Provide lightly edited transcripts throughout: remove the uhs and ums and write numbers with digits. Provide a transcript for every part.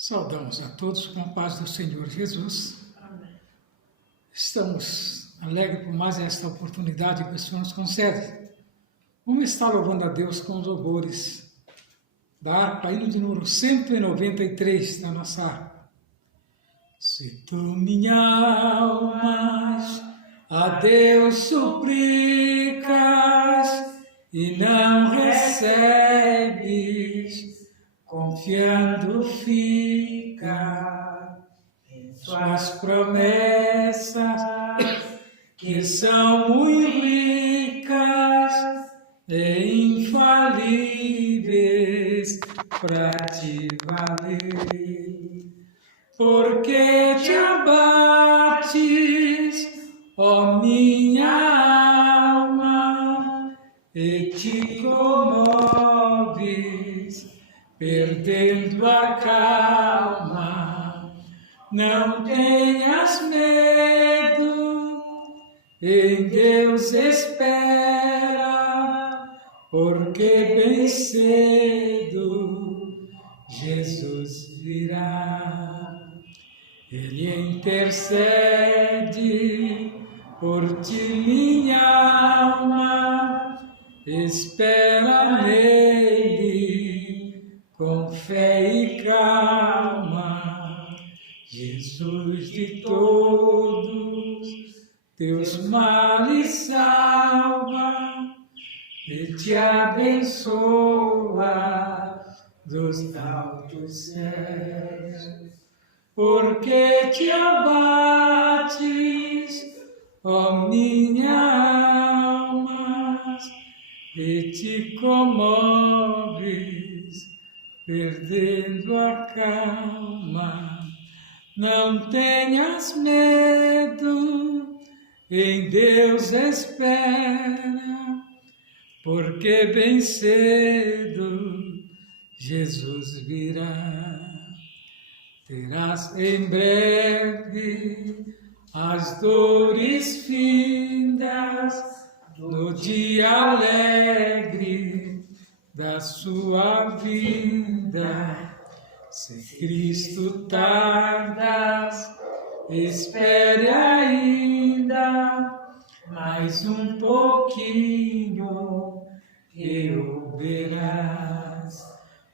Saudamos a todos com a paz do Senhor Jesus. Amém. Estamos alegres por mais esta oportunidade que o Senhor nos concede. Vamos estar louvando a Deus com os louvores da harpa, hino de número 193 da nossa harpa. Se tu, minha alma, a Deus suplicas e não recebes, confiando fica em suas promessas, que são muito ricas e infalíveis para te valer. Porque te abates, ó minha alma, e te comoves, perdendo a calma. Não tenhas medo, em Deus espera, porque bem cedo Jesus virá. Ele intercede por ti, minha alma, espera nele com fé e calma. Jesus de todos teus males salva e te abençoa dos altos céus. Porque te abates, ó minha alma, e te comoves, perdendo a calma. Não tenhas medo, em Deus espera, porque bem cedo Jesus virá. Terás em breve as dores findas no dia alegre da sua vinda. Se Cristo tardas, espere ainda mais um pouquinho e o verás.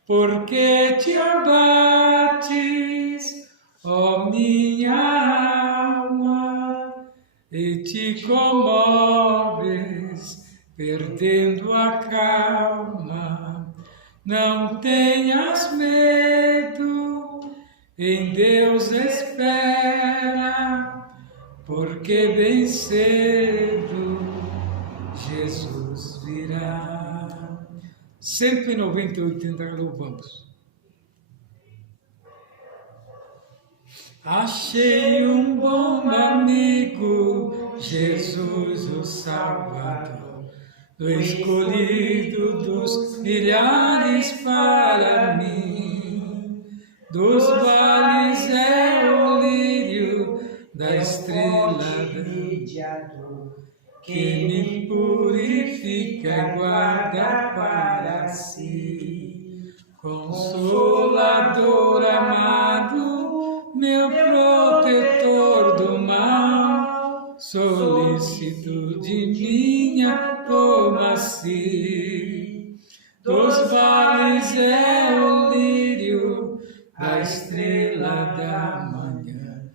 Porque te abates, ó minha alma, e te comoves, perdendo a calma. Não tenhas medo, em Deus espera, porque bem cedo Jesus virá. 198 ainda louvamos. Achei um bom amigo, Jesus o Salvador, do escolhido dos milhares para mim. Dos vales é o lírio da estrela brilhador, que me purifica e guarda para si. Consolador amado, meu protetor do mal, solicitude minha toma-se. Dos vales é o lírio da estrela da manhã,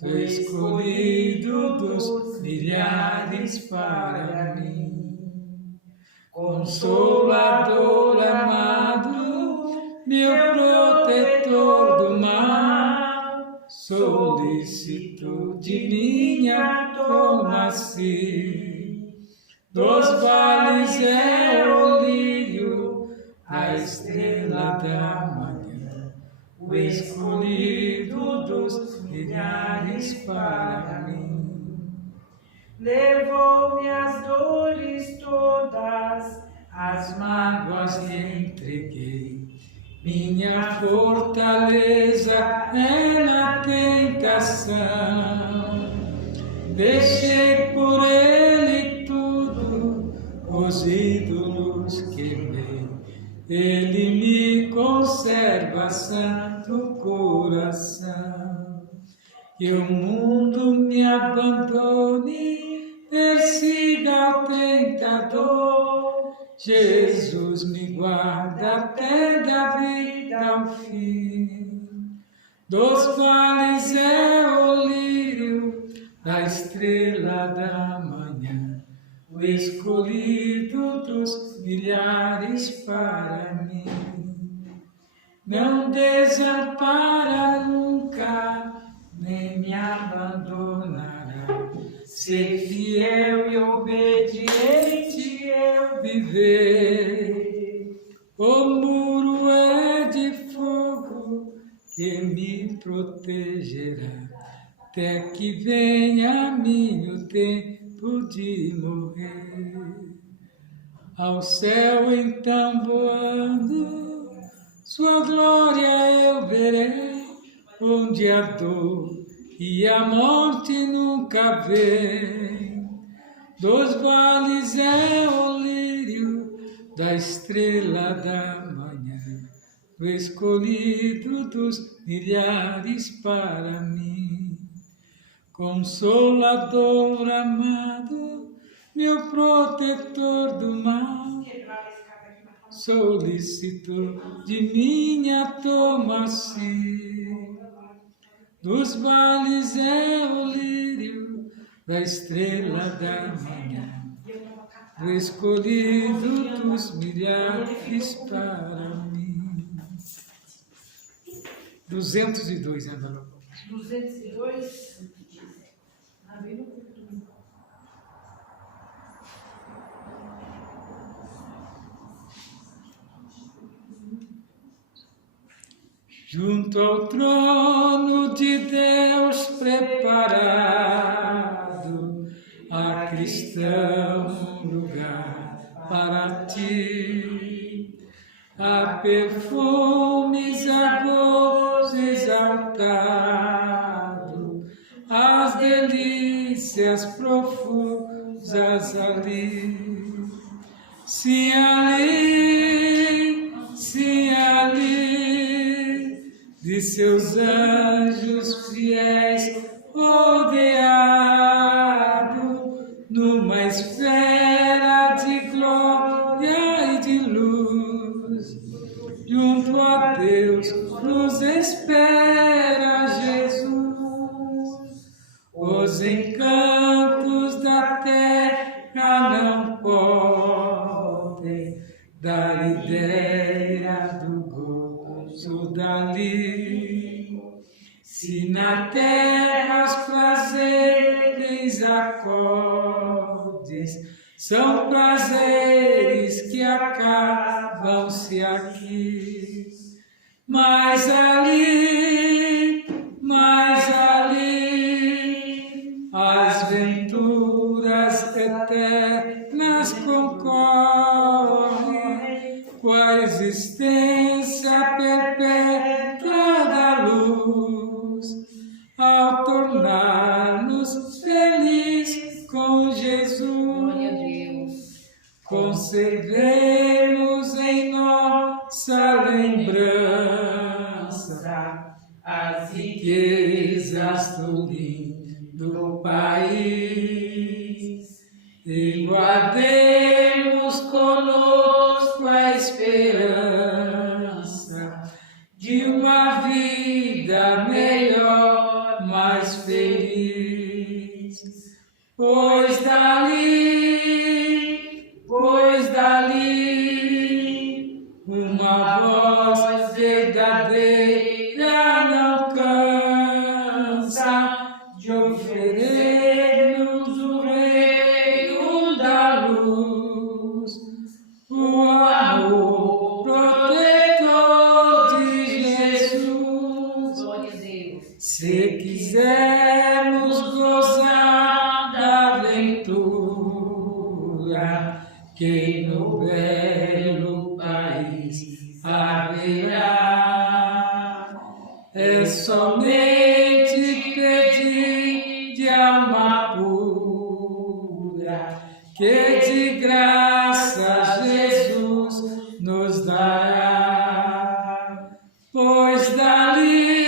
do escolhido dos milhares para mim. Consolador amado, meu protetor do mal, solicitude minha toma-se. Dos vales é o lírio, a estrela da manhã, o escolhido dos milhares para mim. Levou-me as dores todas, As mágoas lhe entreguei, minha fortaleza é na tentação. Deixei por ele tudo, os ídolos queimei, ele me conserva santo coração. Que o mundo me abandone, persiga o tentador. Jesus me guarda até da vida ao fim. Dos vales é o lírio da estrela da manhã, o escolhido dos milhares para mim. Não desampara nunca, nem me abandonará. Ser fiel e obediente eu viver. O muro é de fogo que me protegerá, até que venha a mim o tempo de morrer. Ao céu então voando, sua glória eu verei, onde a dor e a morte nunca vem. Dos vales é o lírio da estrela da manhã, o escolhido dos milhares para mim. Consolador amado, meu protetor do mal, solicitor de minha toma-se. Dos vales é o lírio da estrela da manhã, o escolhido dos milhares para mim. 202, Ana. 202. Junto ao trono de Deus preparado, há cristão um lugar para ti. Há perfumes a gozo exaltado, as delícias profusas ali. Sim, ali, de seus anjos fiéis rodeado, numa esfera de glória e de luz. Junto a Deus nos espera Jesus. Os encantos da terra não podem dar ideia do gozo dali. Se na terra os prazeres acordes, são prazeres que acabam-se aqui. Mas ali, as venturas eternas concorrem com a existência perpétua da luz, ao tornar-nos felizes com Jesus. Conservemos em nossa lembrança as riquezas do lindo país e guardemos conosco a esperança de uma vida melhor, mais feliz. Pois dali, uma voz verdadeira não cansa de oferecer-nos o reino da luz, o amor protetor de Jesus. Se quisermos gozar da aventura que no belo país haverá, é somente pedir de alma pura, que de graça Jesus nos dará. Pois dali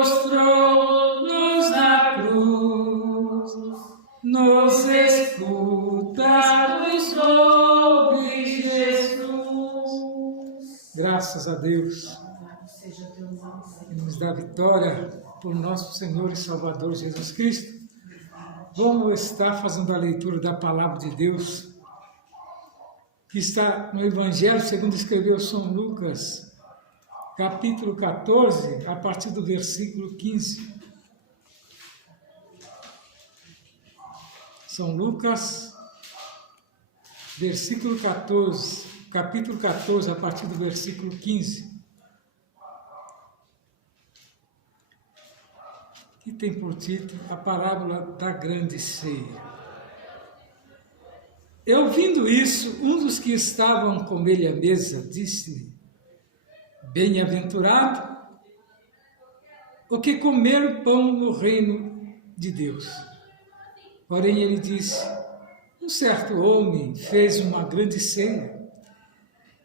mostrou-nos na cruz, nos escuta, nos ouve, Jesus. Graças a Deus, que nos dá vitória por nosso Senhor e Salvador Jesus Cristo. Vamos estar fazendo a leitura da Palavra de Deus, que está no Evangelho segundo escreveu São Lucas, capítulo 14, a partir do versículo 15. São Lucas, capítulo 14, a partir do versículo 15. Que tem por título a parábola da grande ceia. E ouvindo isso, um dos que estavam com ele à mesa disse-lhe: Bem-aventurado o que comer o pão no reino de Deus. Porém ele disse: Um certo homem fez uma grande ceia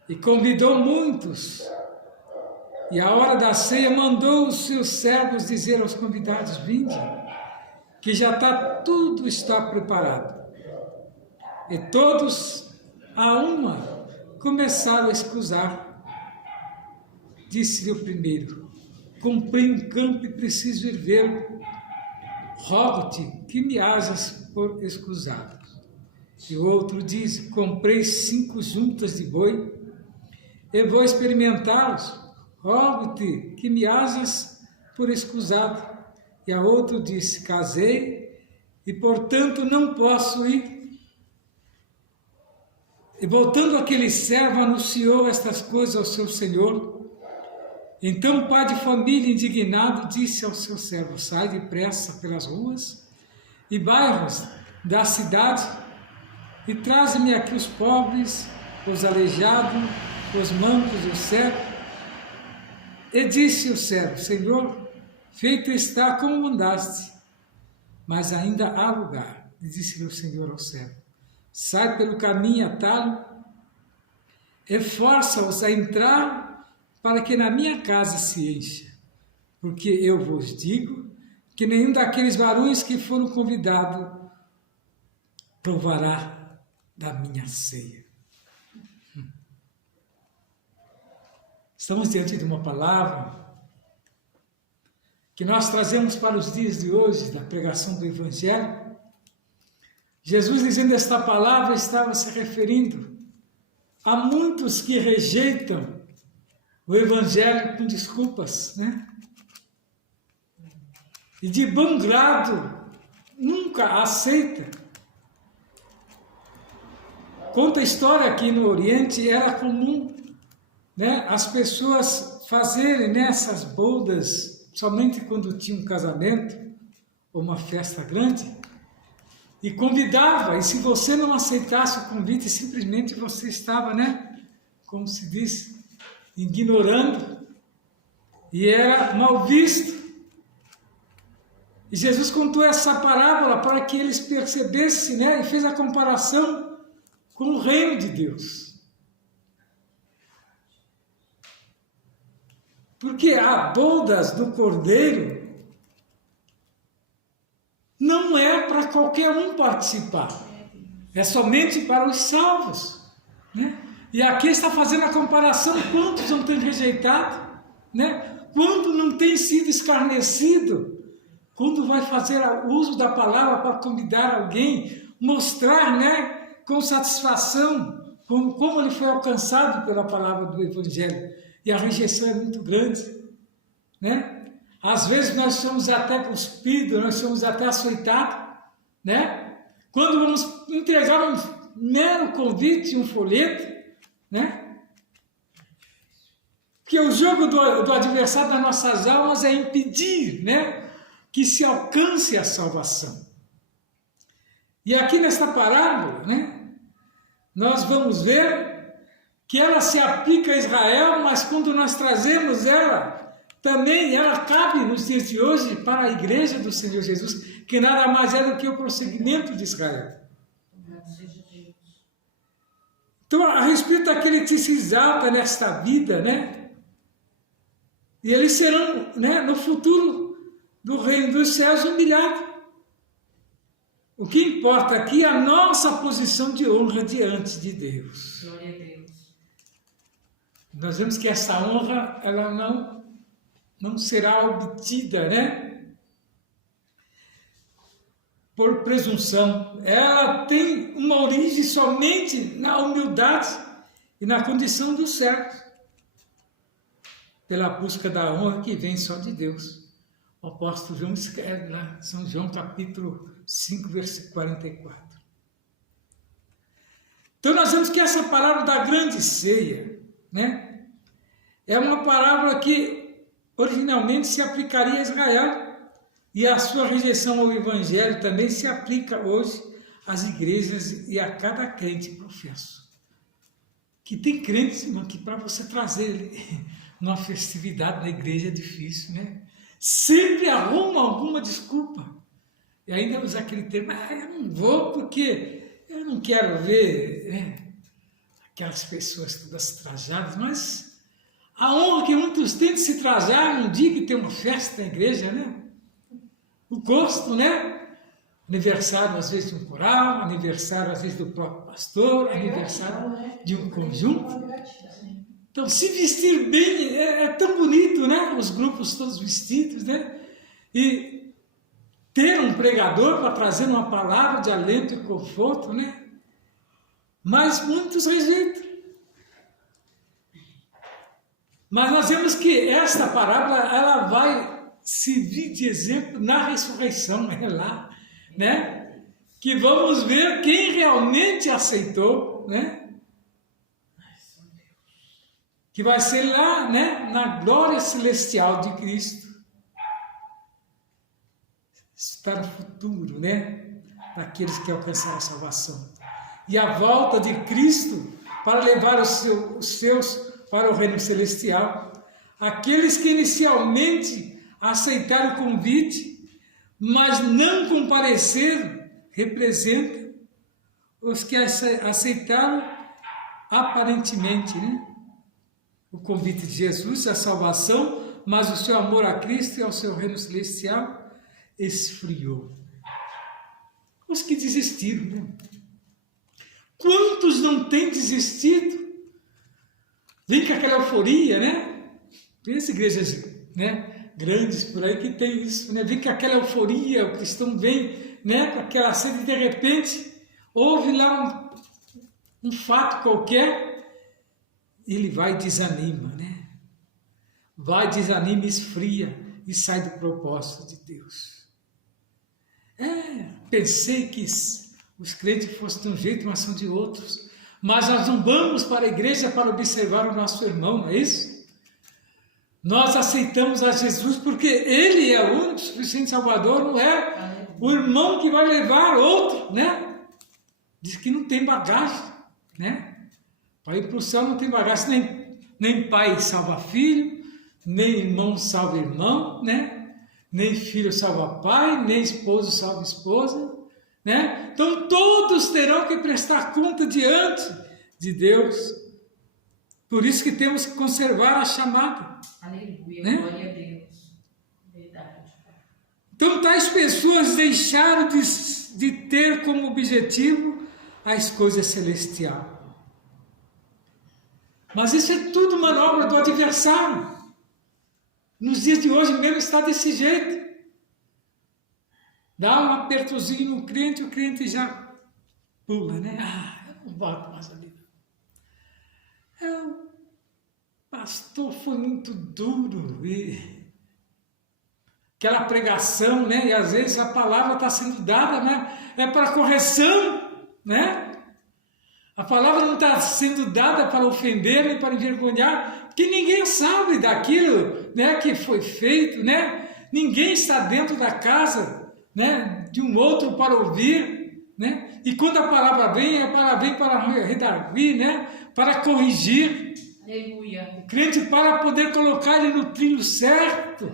e convidou muitos. E à hora da ceia mandou os seus servos dizer aos convidados: Vinde, que já tudo está preparado. E todos, a uma, começaram a escusar. Disse-lhe o primeiro: Comprei um campo e preciso ir vê-lo. Rogo-te que me hajas por escusado. E o outro disse: Comprei 5 juntas de boi e vou experimentá-los. Rogo-te que me hajas por escusado. E a outro disse: Casei e, portanto, não posso ir. E voltando aquele servo, anunciou estas coisas ao seu senhor. Então o pai de família, indignado, disse ao seu servo: Sai depressa pelas ruas e bairros da cidade e traze-me aqui os pobres, os aleijados, os mancos e os cegos. E disse o servo: Senhor, feito está como mandaste, mas ainda há lugar. E disse-lhe o Senhor ao servo: Sai pelo caminho atalho e força-os a entrar, para que na minha casa se encha. Porque eu vos digo que nenhum daqueles varões que foram convidados provará da minha ceia. Estamos diante de uma palavra que nós trazemos para os dias de hoje, da pregação do Evangelho. Jesus, dizendo esta palavra, estava se referindo a muitos que rejeitam o Evangelho com desculpas, né? E de bom grado nunca aceita. Conta a história que no Oriente era comum, né, as pessoas fazerem nessas bodas, somente quando tinha um casamento ou uma festa grande, e convidava, e se você não aceitasse o convite, simplesmente você estava, né, como se diz, ignorando, e era mal visto. E Jesus contou essa parábola para que eles percebessem, né, e fez a comparação com o reino de Deus. Porque a bodas do Cordeiro não é para qualquer um participar, é somente para os salvos, né? E aqui está fazendo a comparação: quantos não têm rejeitado, né? Quando não tem sido escarnecido, quando vai fazer uso da palavra para convidar alguém, mostrar, né, com satisfação como ele foi alcançado pela palavra do Evangelho. E a rejeição é muito grande, né? Às vezes nós somos até cuspidos, nós somos até açoitados, né? Quando vamos entregar um mero convite, um folheto, né? Porque o jogo do adversário das nossas almas é impedir, né, que se alcance a salvação. E aqui nesta parábola, né, nós vamos ver que ela se aplica a Israel, mas quando nós trazemos ela, também ela cabe nos dias de hoje para a igreja do Senhor Jesus, que nada mais é do que o prosseguimento de Israel. Então, a respeito daquele que se exalta nesta vida, né? E eles serão, né, no futuro, do reino dos céus humilhado. O que importa aqui é a nossa posição de honra diante de Deus. Glória a Deus. Nós vemos que essa honra, ela não será obtida, né? Por presunção. Ela tem uma origem somente na humildade e na condição do servo. Pela busca da honra que vem só de Deus. O apóstolo João escreve lá, São João capítulo 5, versículo 44. Então nós vemos que essa parábola da grande ceia, né, é uma parábola que originalmente se aplicaria a Israel, e a sua rejeição ao evangelho também se aplica hoje às igrejas e a cada crente professo. Que tem crentes, irmão, que para você trazer ele numa festividade na igreja é difícil, né? Sempre arruma alguma desculpa. E ainda usa aquele termo, eu não vou porque eu não quero ver, né, aquelas pessoas todas trajadas, mas a honra que muitos têm de se trajar num dia que tem uma festa na igreja, né? O gosto, né? Aniversário às vezes de um coral, aniversário às vezes do próprio pastor, aniversário de um conjunto. Então, se vestir bem é tão bonito, né? Os grupos todos vestidos, né? E ter um pregador para trazer uma palavra de alento e conforto, né? Mas muitos rejeitam. Mas nós vemos que esta parábola, ela vai servir de exemplo na ressurreição, é lá, né? Que vamos ver quem realmente aceitou, né? Que vai ser lá, né, na glória celestial de Cristo. Para o futuro, né, daqueles que alcançaram a salvação. E a volta de Cristo para levar os seus para o reino celestial. Aqueles que inicialmente aceitaram o convite, mas não compareceram, representam os que aceitaram aparentemente, né? O convite de Jesus, a salvação, mas o seu amor a Cristo e ao seu reino celestial esfriou. Os que desistiram, né? Quantos não têm desistido? Vem com aquela euforia, né? Tem as igrejas, né, grandes por aí que tem isso, né? Vem com aquela euforia, o cristão vem, né, com aquela sede, de repente houve lá um fato qualquer, ele vai e desanima, né? Vai, desanima, esfria e sai do propósito de Deus. Pensei que os crentes fossem de um jeito, mas são de outros. Mas nós não vamos para a igreja para observar o nosso irmão, não é isso? Nós aceitamos a Jesus porque Ele é o único suficiente Salvador, não é o irmão que vai levar outro, né? Diz que não tem bagagem, né? Para ir para o céu não tem bagagem, nem pai salva filho, nem irmão salva irmão, né? Nem filho salva pai, nem esposo salva esposa, né? Então todos terão que prestar conta diante de Deus. Por isso que temos que conservar a chamada. Aleluia, né? Glória a Deus. Verdade. Então tais pessoas deixaram de ter como objetivo as coisas celestiais. Mas isso é tudo manobra do adversário. Nos dias de hoje mesmo está desse jeito. Dá um apertozinho no crente, o crente já pula, né? Eu não boto mais ali. O pastor foi muito duro. E aquela pregação, né? E às vezes a palavra está sendo dada, né? É para correção, né? A palavra não está sendo dada para ofender nem para envergonhar, porque ninguém sabe daquilo, né, que foi feito, né? Ninguém está dentro da casa, né, de um outro para ouvir, né? E quando a palavra vem, vem para redarguir, né? Para corrigir. Aleluia. O crente para poder colocar ele no trilho certo,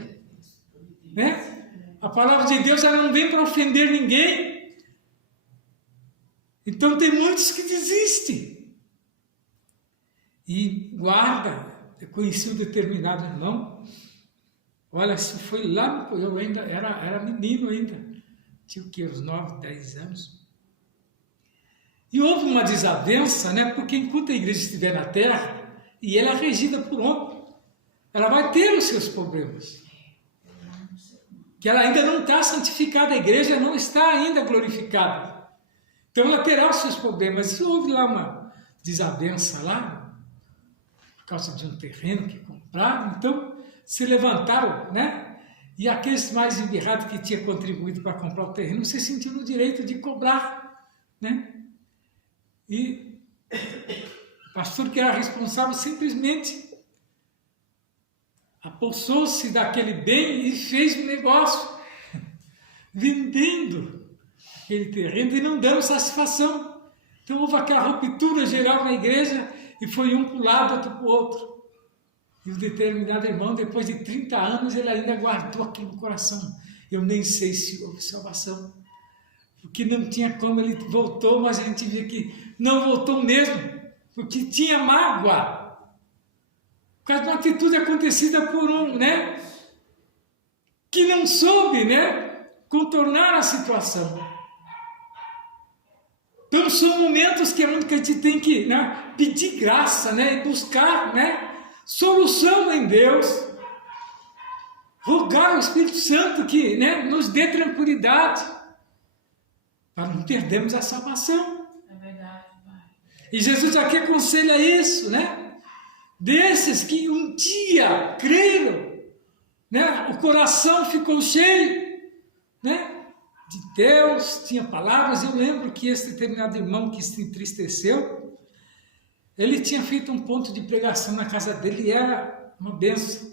né? A palavra de Deus ela não vem para ofender ninguém. Então tem muitos que desistem. E guarda, eu conheci um determinado irmão Olha, isso foi lá, eu ainda era menino ainda, tinha o quê, uns 9, 10 anos. E houve uma desavença, né? Porque enquanto a igreja estiver na terra, e ela é regida por homem, ela vai ter os seus problemas. Que ela ainda não está santificada, a igreja não está ainda glorificada. Então ela terá os seus problemas. E houve lá uma desavença lá, por causa de um terreno que compraram, então se levantaram, né? E aqueles mais embirrados que tinham contribuído para comprar o terreno se sentiram no direito de cobrar, né? E o pastor que era responsável simplesmente apossou-se daquele bem e fez um negócio, vendendo aquele terreno e não dando satisfação. Então houve aquela ruptura geral na igreja e foi um para o lado, outro para o outro. E um determinado irmão, depois de 30 anos, ele ainda guardou aquilo no coração. Eu nem sei se houve salvação, porque não tinha como, ele voltou, mas a gente via que não voltou mesmo, porque tinha mágoa, por causa de uma atitude acontecida por um, né, que não soube, né, contornar a situação. Então são momentos que a gente tem que, né, pedir graça, né, e buscar, né, solução em Deus, rogar ao Espírito Santo que, né, nos dê tranquilidade, para não perdermos a salvação. É verdade, Pai. E Jesus aqui aconselha isso, né? Desses que um dia creram, né? O coração ficou cheio, né? De Deus, tinha palavras. Eu lembro que esse determinado irmão que se entristeceu, ele tinha feito um ponto de pregação na casa dele e era uma bênção.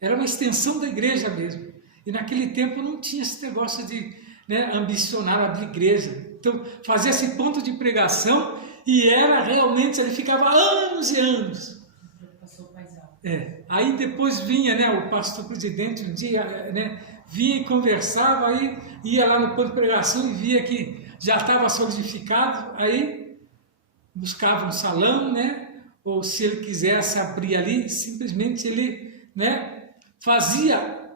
Era uma extensão da igreja mesmo. E naquele tempo não tinha esse negócio de, né, ambicionar abrir igreja. Então, fazia esse ponto de pregação e era realmente, ele ficava anos e anos. Aí depois vinha, né, o pastor presidente um dia, né, vinha e conversava, aí ia lá no ponto de pregação e via que já estava solidificado, aí buscava um salão, né, ou se ele quisesse abrir ali, simplesmente ele, né, fazia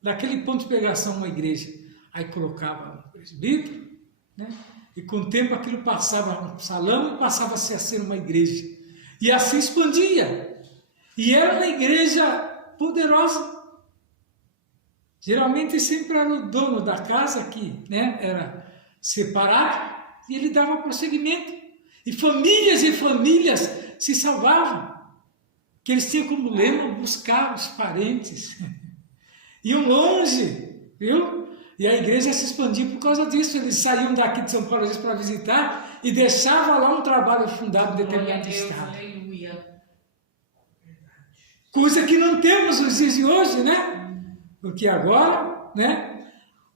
daquele ponto de pregação uma igreja. Aí colocava um presbítero, né, e com o tempo aquilo passava no salão e passava-se a ser uma igreja. E assim expandia. E era uma igreja poderosa. Geralmente sempre era o dono da casa que, né, era separado e ele dava prosseguimento. E famílias se salvavam. Que eles tinham como lema buscar os parentes. Iam longe, viu? E a igreja se expandia por causa disso. Eles saíam daqui de São Paulo às vezes para visitar e deixavam lá um trabalho fundado em determinado estado. Aleluia. Coisa que não temos nos dias de hoje, né? Porque agora, né,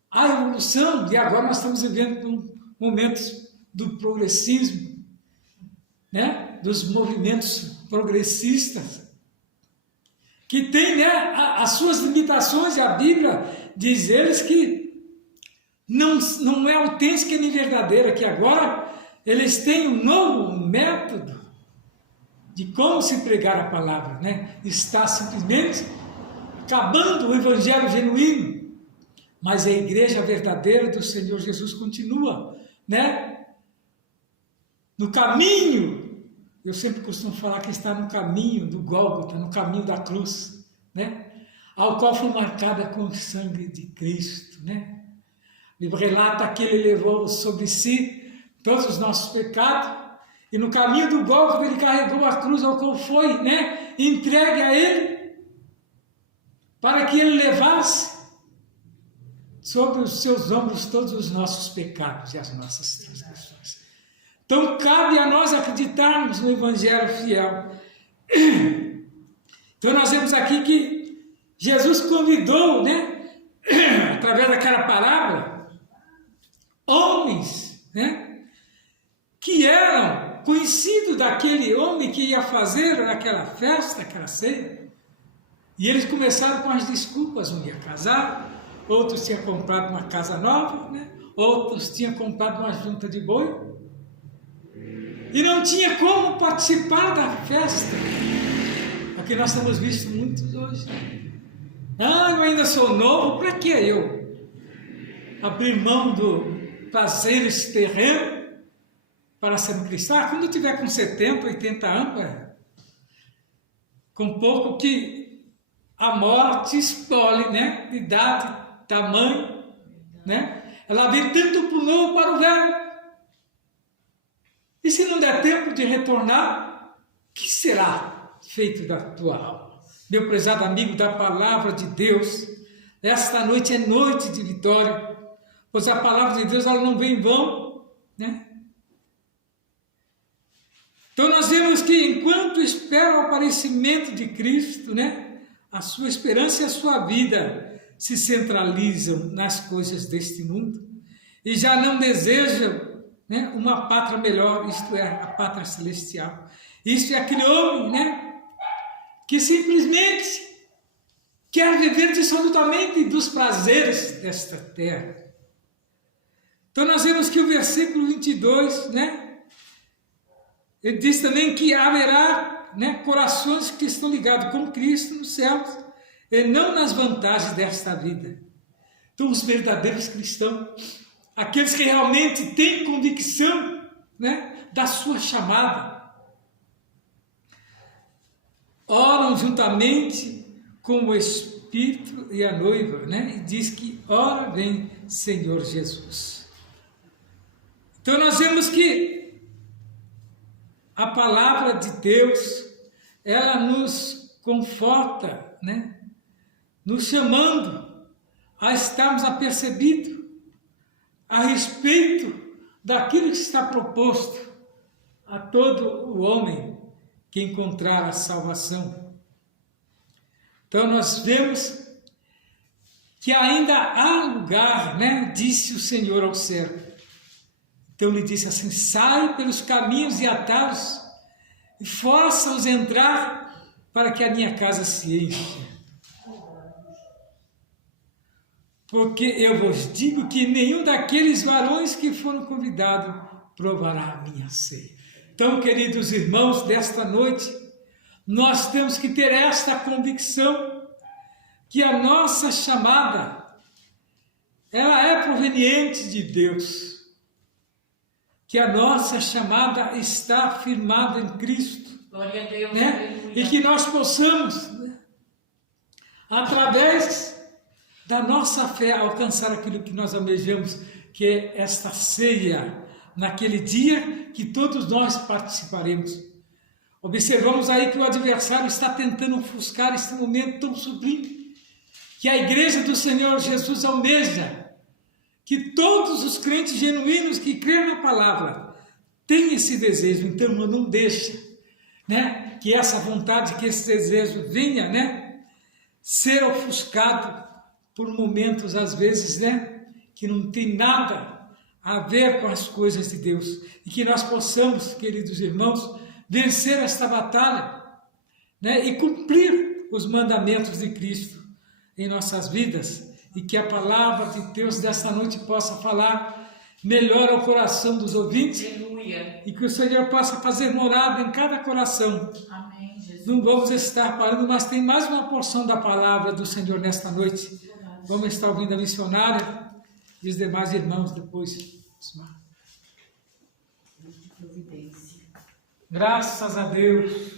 a evolução, e agora nós estamos vivendo momentos do progressismo, né, dos movimentos progressistas, que tem, né, as suas limitações, e a Bíblia diz eles que não é autêntica nem verdadeira, que agora eles têm um novo método de como se pregar a palavra, né? Está simplesmente acabando o evangelho genuíno, mas a igreja verdadeira do Senhor Jesus continua, né? No caminho, eu sempre costumo falar que está no caminho do Gólgota, no caminho da cruz, né? Ao qual foi marcada com o sangue de Cristo, né? Ele relata que ele levou sobre si todos os nossos pecados, e no caminho do Gólgota ele carregou a cruz ao qual foi, né, entregue a ele, para que ele levasse sobre os seus ombros todos os nossos pecados e as nossas transgressões. Então cabe a nós acreditarmos no Evangelho fiel. Então nós vemos aqui que Jesus convidou, né, através daquela parábola, homens, né, que eram conhecido daquele homem que ia fazer aquela festa, aquela ceia. E eles começaram com as desculpas, um ia casar, outros tinham comprado uma casa nova, né? Outros tinham comprado uma junta de boi, e não tinha como participar da festa, porque nós temos visto muitos hoje, Ah, eu ainda sou novo, para que eu abrir mão do prazeres terreno para ser um cristão? Ah, quando eu tiver com 70, 80 anos, com pouco que a morte escolhe, né? Idade, tamanho, né? Ela vem tanto para o novo para o velho. E se não der tempo de retornar, o que será feito da tua alma? Meu prezado amigo da palavra de Deus, esta noite é noite de vitória, pois a palavra de Deus ela não vem em vão, né? Então nós vemos que enquanto espera o aparecimento de Cristo, né, a sua esperança e a sua vida se centralizam nas coisas deste mundo e já não desejam, né, uma pátria melhor, isto é, a pátria celestial. Isto é aquele homem, né, que simplesmente quer viver absolutamente dos prazeres desta terra. Então nós vemos que o versículo 22, né, ele diz também que haverá, né, corações que estão ligados com Cristo nos céus e não nas vantagens desta vida. Então os verdadeiros cristãos, aqueles que realmente têm convicção, né, da sua chamada, oram juntamente com o Espírito e a noiva, né, e diz que ora vem Senhor Jesus. Então nós vemos que a palavra de Deus, ela nos conforta, né, nos chamando a estarmos apercebidos a respeito daquilo que está proposto a todo o homem que encontrar a salvação. Então nós vemos que ainda há lugar, né, disse o Senhor ao servo. Então ele disse assim: sai pelos caminhos e atalhos e força-os entrar para que a minha casa se encha. Porque eu vos digo que nenhum daqueles varões que foram convidados provará a minha ceia. Então, queridos irmãos, desta noite, nós temos que ter esta convicção que a nossa chamada, ela é proveniente de Deus. Que a nossa chamada está firmada em Cristo. Glória a Deus, né? E que nós possamos, né, através da nossa fé, alcançar aquilo que nós almejamos, que é esta ceia, naquele dia que todos nós participaremos. Observamos aí que o adversário está tentando ofuscar este momento tão sublime, que a igreja do Senhor Jesus almeja, que todos os crentes genuínos que creem na palavra têm esse desejo. Então não deixa, né, que essa vontade, que esse desejo venha, né, ser ofuscado por momentos, às vezes, né, que não tem nada a ver com as coisas de Deus. E que nós possamos, queridos irmãos, vencer esta batalha, né, e cumprir os mandamentos de Cristo em nossas vidas. E que a palavra de Deus desta noite possa falar melhor ao coração dos ouvintes. Aleluia. E que o Senhor possa fazer morada em cada coração. Amém, Jesus. Não vamos estar parando, mas tem mais uma porção da palavra do Senhor nesta noite. Vamos estar ouvindo a missionária e os demais irmãos depois. Graças a Deus.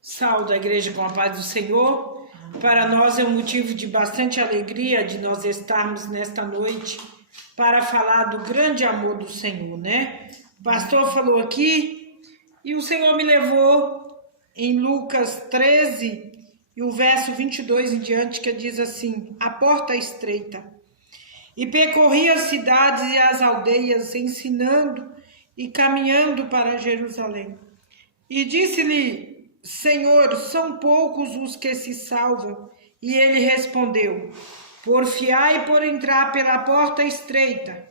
Saúde a igreja com a paz do Senhor. Para nós é um motivo de bastante alegria de nós estarmos nesta noite para falar do grande amor do Senhor, né? O pastor falou aqui e o Senhor me levou em Lucas 13 e o verso 22 em diante, que diz assim: a porta é estreita, e percorria as cidades e as aldeias, ensinando e caminhando para Jerusalém. E disse-lhe: Senhor, são poucos os que se salvam. E ele respondeu: porfiai por entrar pela porta estreita,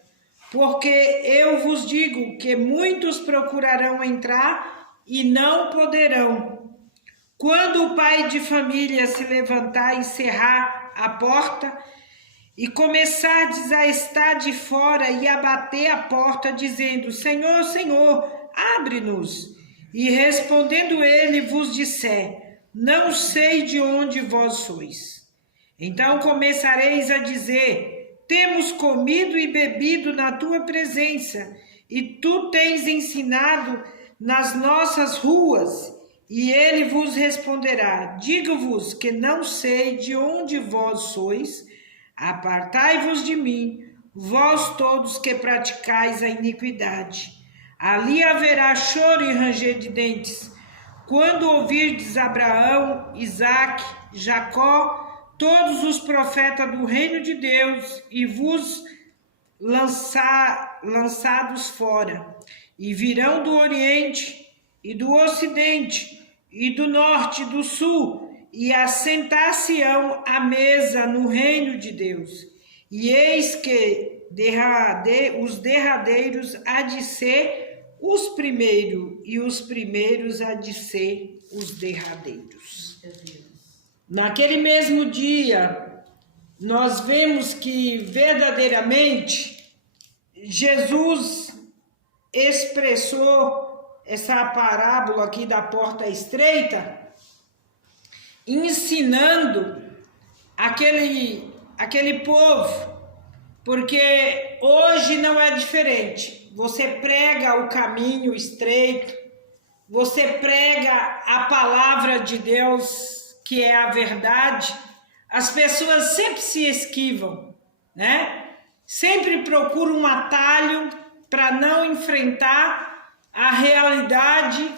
porque eu vos digo que muitos procurarão entrar e não poderão. Quando o pai de família se levantar e cerrar a porta, e começardes a estar de fora e a bater a porta, dizendo: Senhor, Senhor, abre-nos. E respondendo ele vos disser: não sei de onde vós sois. Então começareis a dizer: temos comido e bebido na tua presença, e tu tens ensinado nas nossas ruas. E ele vos responderá: digo-vos que não sei de onde vós sois, apartai-vos de mim, vós todos que praticais a iniquidade. Ali haverá choro e ranger de dentes, quando ouvirdes Abraão, Isaque, Jacó, todos os profetas do reino de Deus, e vos lançados fora. E virão do Oriente, e do Ocidente, e do Norte, e do Sul, e assentar-se-ão à mesa no reino de Deus. E eis que os derradeiros há de ser os primeiros, e os primeiros há de ser os derradeiros. Naquele mesmo dia, nós vemos que verdadeiramente Jesus expressou essa parábola aqui da porta estreita, ensinando aquele povo, porque hoje não é diferente. Você prega o caminho estreito, você prega a palavra de Deus, que é a verdade, as pessoas sempre se esquivam, né? Sempre procuram um atalho para não enfrentar a realidade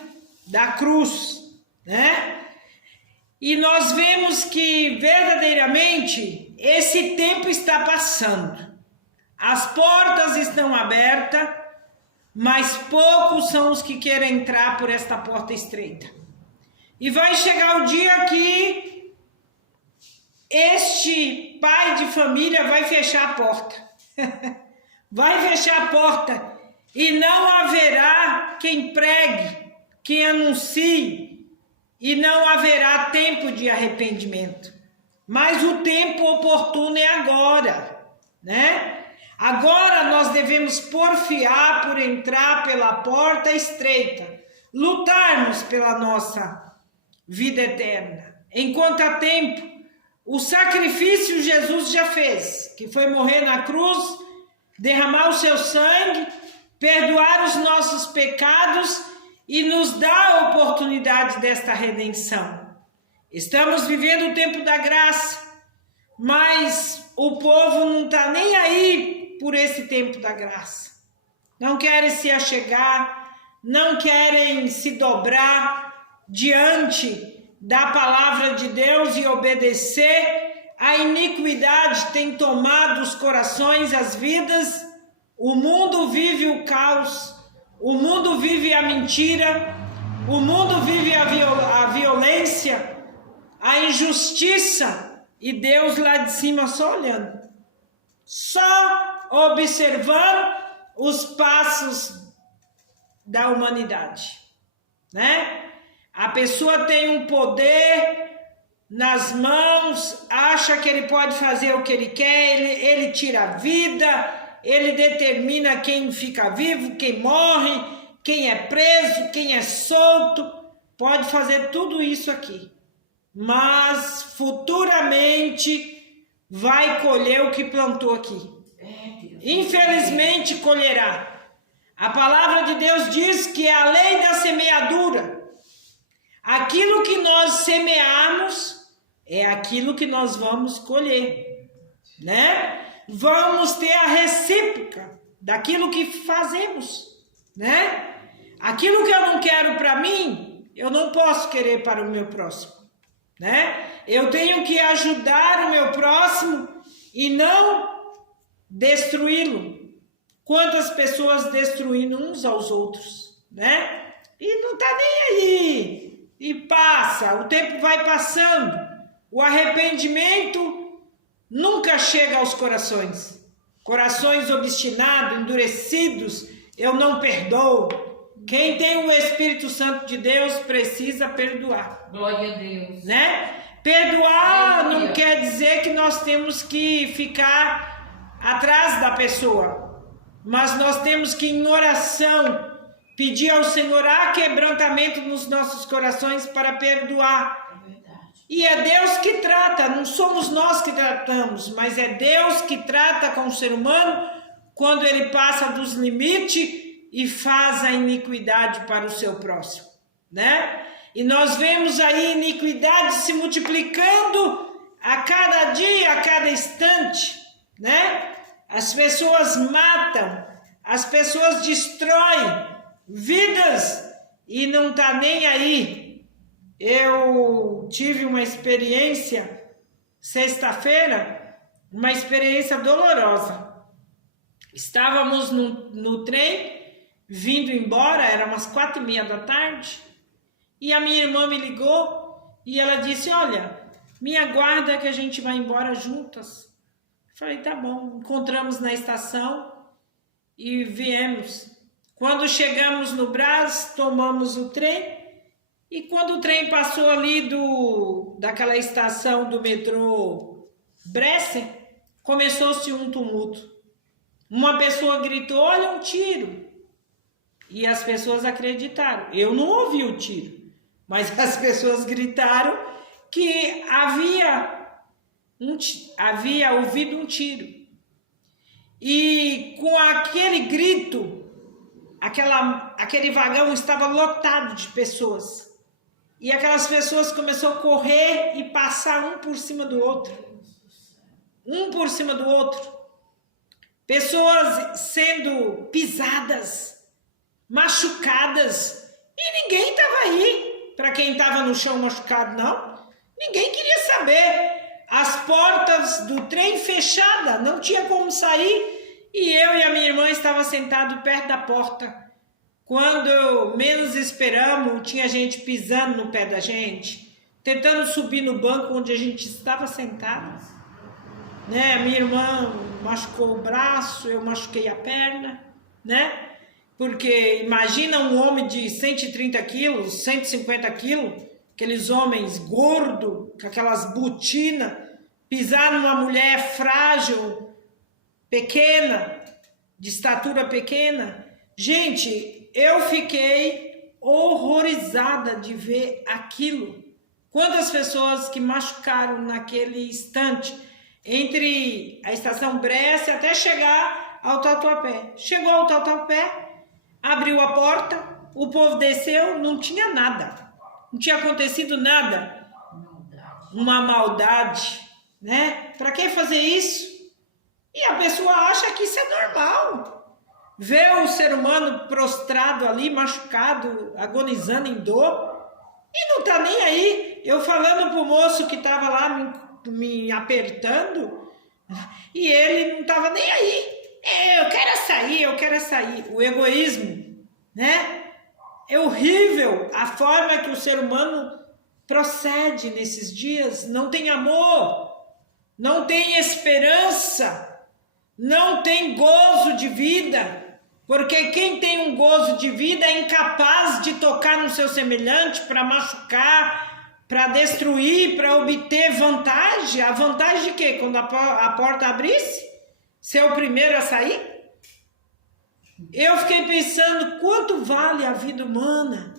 da cruz, né? E nós vemos que verdadeiramente esse tempo está passando. As portas estão abertas, mas poucos são os que querem entrar por esta porta estreita. E vai chegar o dia que este pai de família vai fechar a porta. Vai fechar a porta e não haverá quem pregue, quem anuncie, e não haverá tempo de arrependimento. Mas o tempo oportuno é agora, né? Agora nós devemos porfiar por entrar pela porta estreita, lutarmos pela nossa vida eterna. Enquanto há tempo, o sacrifício Jesus já fez, que foi morrer na cruz, derramar o seu sangue, perdoar os nossos pecados e nos dar a oportunidade desta redenção. Estamos vivendo o tempo da graça, mas o povo não está nem aí por esse tempo da graça. Não querem se achegar, não querem se dobrar diante da palavra de Deus e obedecer. A iniquidade tem tomado os corações, as vidas. O mundo vive o caos, o mundo vive a mentira, o mundo vive a violência, a injustiça, e Deus lá de cima só olhando, só observando os passos da humanidade, né? A pessoa tem um poder nas mãos, acha que ele pode fazer o que ele quer, ele tira a vida, ele determina quem fica vivo, quem morre, quem é preso, quem é solto, pode fazer tudo isso aqui. Mas futuramente vai colher o que plantou aqui. Infelizmente colherá. A palavra de Deus diz que é a lei da semeadura. Aquilo que nós semearmos é aquilo que nós vamos colher, né? Vamos ter a recíproca daquilo que fazemos, né? Aquilo que eu não quero para mim, eu não posso querer para o meu próximo, né? Eu tenho que ajudar o meu próximo e não destruí-lo. Quantas pessoas destruindo uns aos outros, né? E não tá nem aí. E passa, o tempo vai passando. O arrependimento nunca chega aos corações. Corações obstinados, endurecidos, eu não perdoo. Quem tem o Espírito Santo de Deus precisa perdoar. Glória a Deus. Né? Perdoar não quer dizer que nós temos que ficar atrás da pessoa. Mas nós temos que, em oração, pedir ao Senhor quebrantamento nos nossos corações para perdoar. É verdade. E é Deus que trata, não somos nós que tratamos, mas é Deus que trata com o ser humano quando ele passa dos limites e faz a iniquidade para o seu próximo, né? E nós vemos aí iniquidade se multiplicando a cada dia, a cada instante, né? As pessoas matam, as pessoas destroem vidas e não tá nem aí. Eu tive uma experiência sexta-feira, uma experiência dolorosa. Estávamos no trem, vindo embora, era umas 4:30 da tarde, e a minha irmã me ligou e ela disse, olha, me aguarda que a gente vai embora juntas. Eu falei, tá bom. Encontramos na estação e viemos. Quando chegamos no Brás, tomamos o trem, e quando o trem passou ali daquela estação do metrô Bresser, começou-se um tumulto. Uma pessoa gritou, olha, um tiro. E as pessoas acreditaram. Eu não ouvi o tiro, mas as pessoas gritaram que havia ouvido um tiro. E com aquele grito, aquele vagão estava lotado de pessoas. E aquelas pessoas começaram a correr e passar um por cima do outro. Um por cima do outro. Pessoas sendo pisadas, machucadas. E ninguém estava aí para quem estava no chão machucado, não. Ninguém queria saber. As portas do trem fechadas, não tinha como sair. E eu e a minha irmã estavam sentados perto da porta. Quando menos esperamos, tinha gente pisando no pé da gente, tentando subir no banco onde a gente estava sentado. Né? Minha irmã machucou o braço, eu machuquei a perna, né? Porque imagina um homem de 130 quilos, 150 quilos, aqueles homens gordos, com aquelas botinas, pisar numa mulher frágil, pequena, de estatura pequena. Gente, eu fiquei horrorizada de ver aquilo. Quantas pessoas que machucaram naquele instante, entre a estação Brescia até chegar ao Tatuapé. Chegou ao Tatuapé, abriu a porta, o povo desceu, não tinha nada. Não tinha acontecido nada. Uma maldade, né? Para que fazer isso? E a pessoa acha que isso é normal. Vê o ser humano prostrado ali, machucado, agonizando em dor, e não tá nem aí. Eu falando pro moço que tava lá me apertando, e ele não tava nem aí. Eu quero sair. O egoísmo, né? É horrível a forma que o ser humano procede nesses dias. Não tem amor, não tem esperança, não tem gozo de vida. Porque quem tem um gozo de vida é incapaz de tocar no seu semelhante para machucar, para destruir, para obter vantagem. A vantagem de quê? Quando a porta abrisse, ser o primeiro a sair? Eu fiquei pensando quanto vale a vida humana,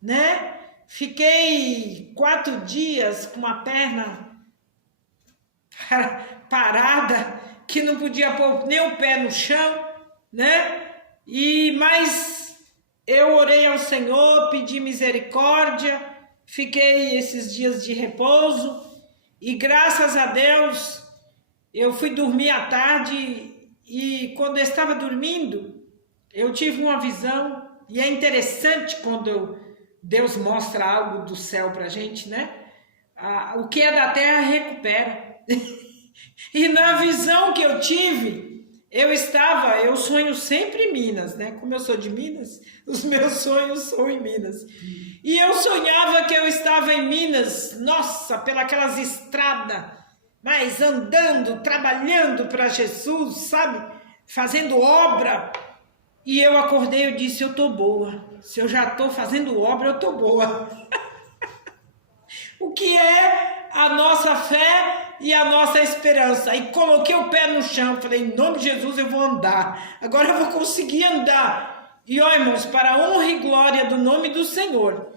né? Fiquei 4 dias com uma perna parada, que não podia pôr nem o pé no chão, né? Mas eu orei ao Senhor, pedi misericórdia, fiquei esses dias de repouso e graças a Deus eu fui dormir à tarde e quando eu estava dormindo eu tive uma visão. E é interessante quando Deus mostra algo do céu pra gente, né? O que é da terra recupera. E na visão que eu tive, eu sonho sempre em Minas, né? Como eu sou de Minas, os meus sonhos são em Minas. E eu sonhava que eu estava em Minas, nossa, pelas estradas, mas andando, trabalhando para Jesus, sabe? Fazendo obra. E eu acordei e disse, eu tô boa. Se eu já tô fazendo obra, eu tô boa. O que é a nossa fé e a nossa esperança? Aí coloquei o pé no chão, falei, em nome de Jesus eu vou andar. Agora eu vou conseguir andar. E ó, irmãos, para a honra e glória do nome do Senhor,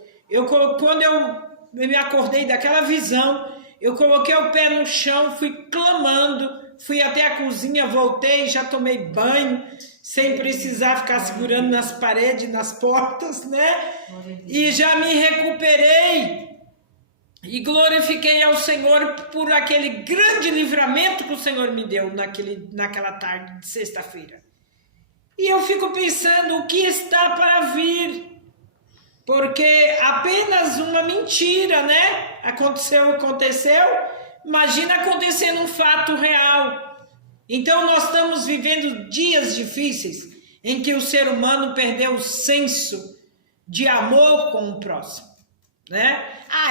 quando eu me acordei daquela visão, eu coloquei o pé no chão, fui clamando, fui até a cozinha, voltei, já tomei banho, sem precisar ficar segurando nas paredes, nas portas, né? E já me recuperei e glorifiquei ao Senhor por aquele grande livramento que o Senhor me deu naquela tarde de sexta-feira. E eu fico pensando o que está para vir, porque apenas uma mentira, né? Aconteceu, imagina acontecendo um fato real. Então nós estamos vivendo dias difíceis em que o ser humano perdeu o senso de amor com o próximo, né?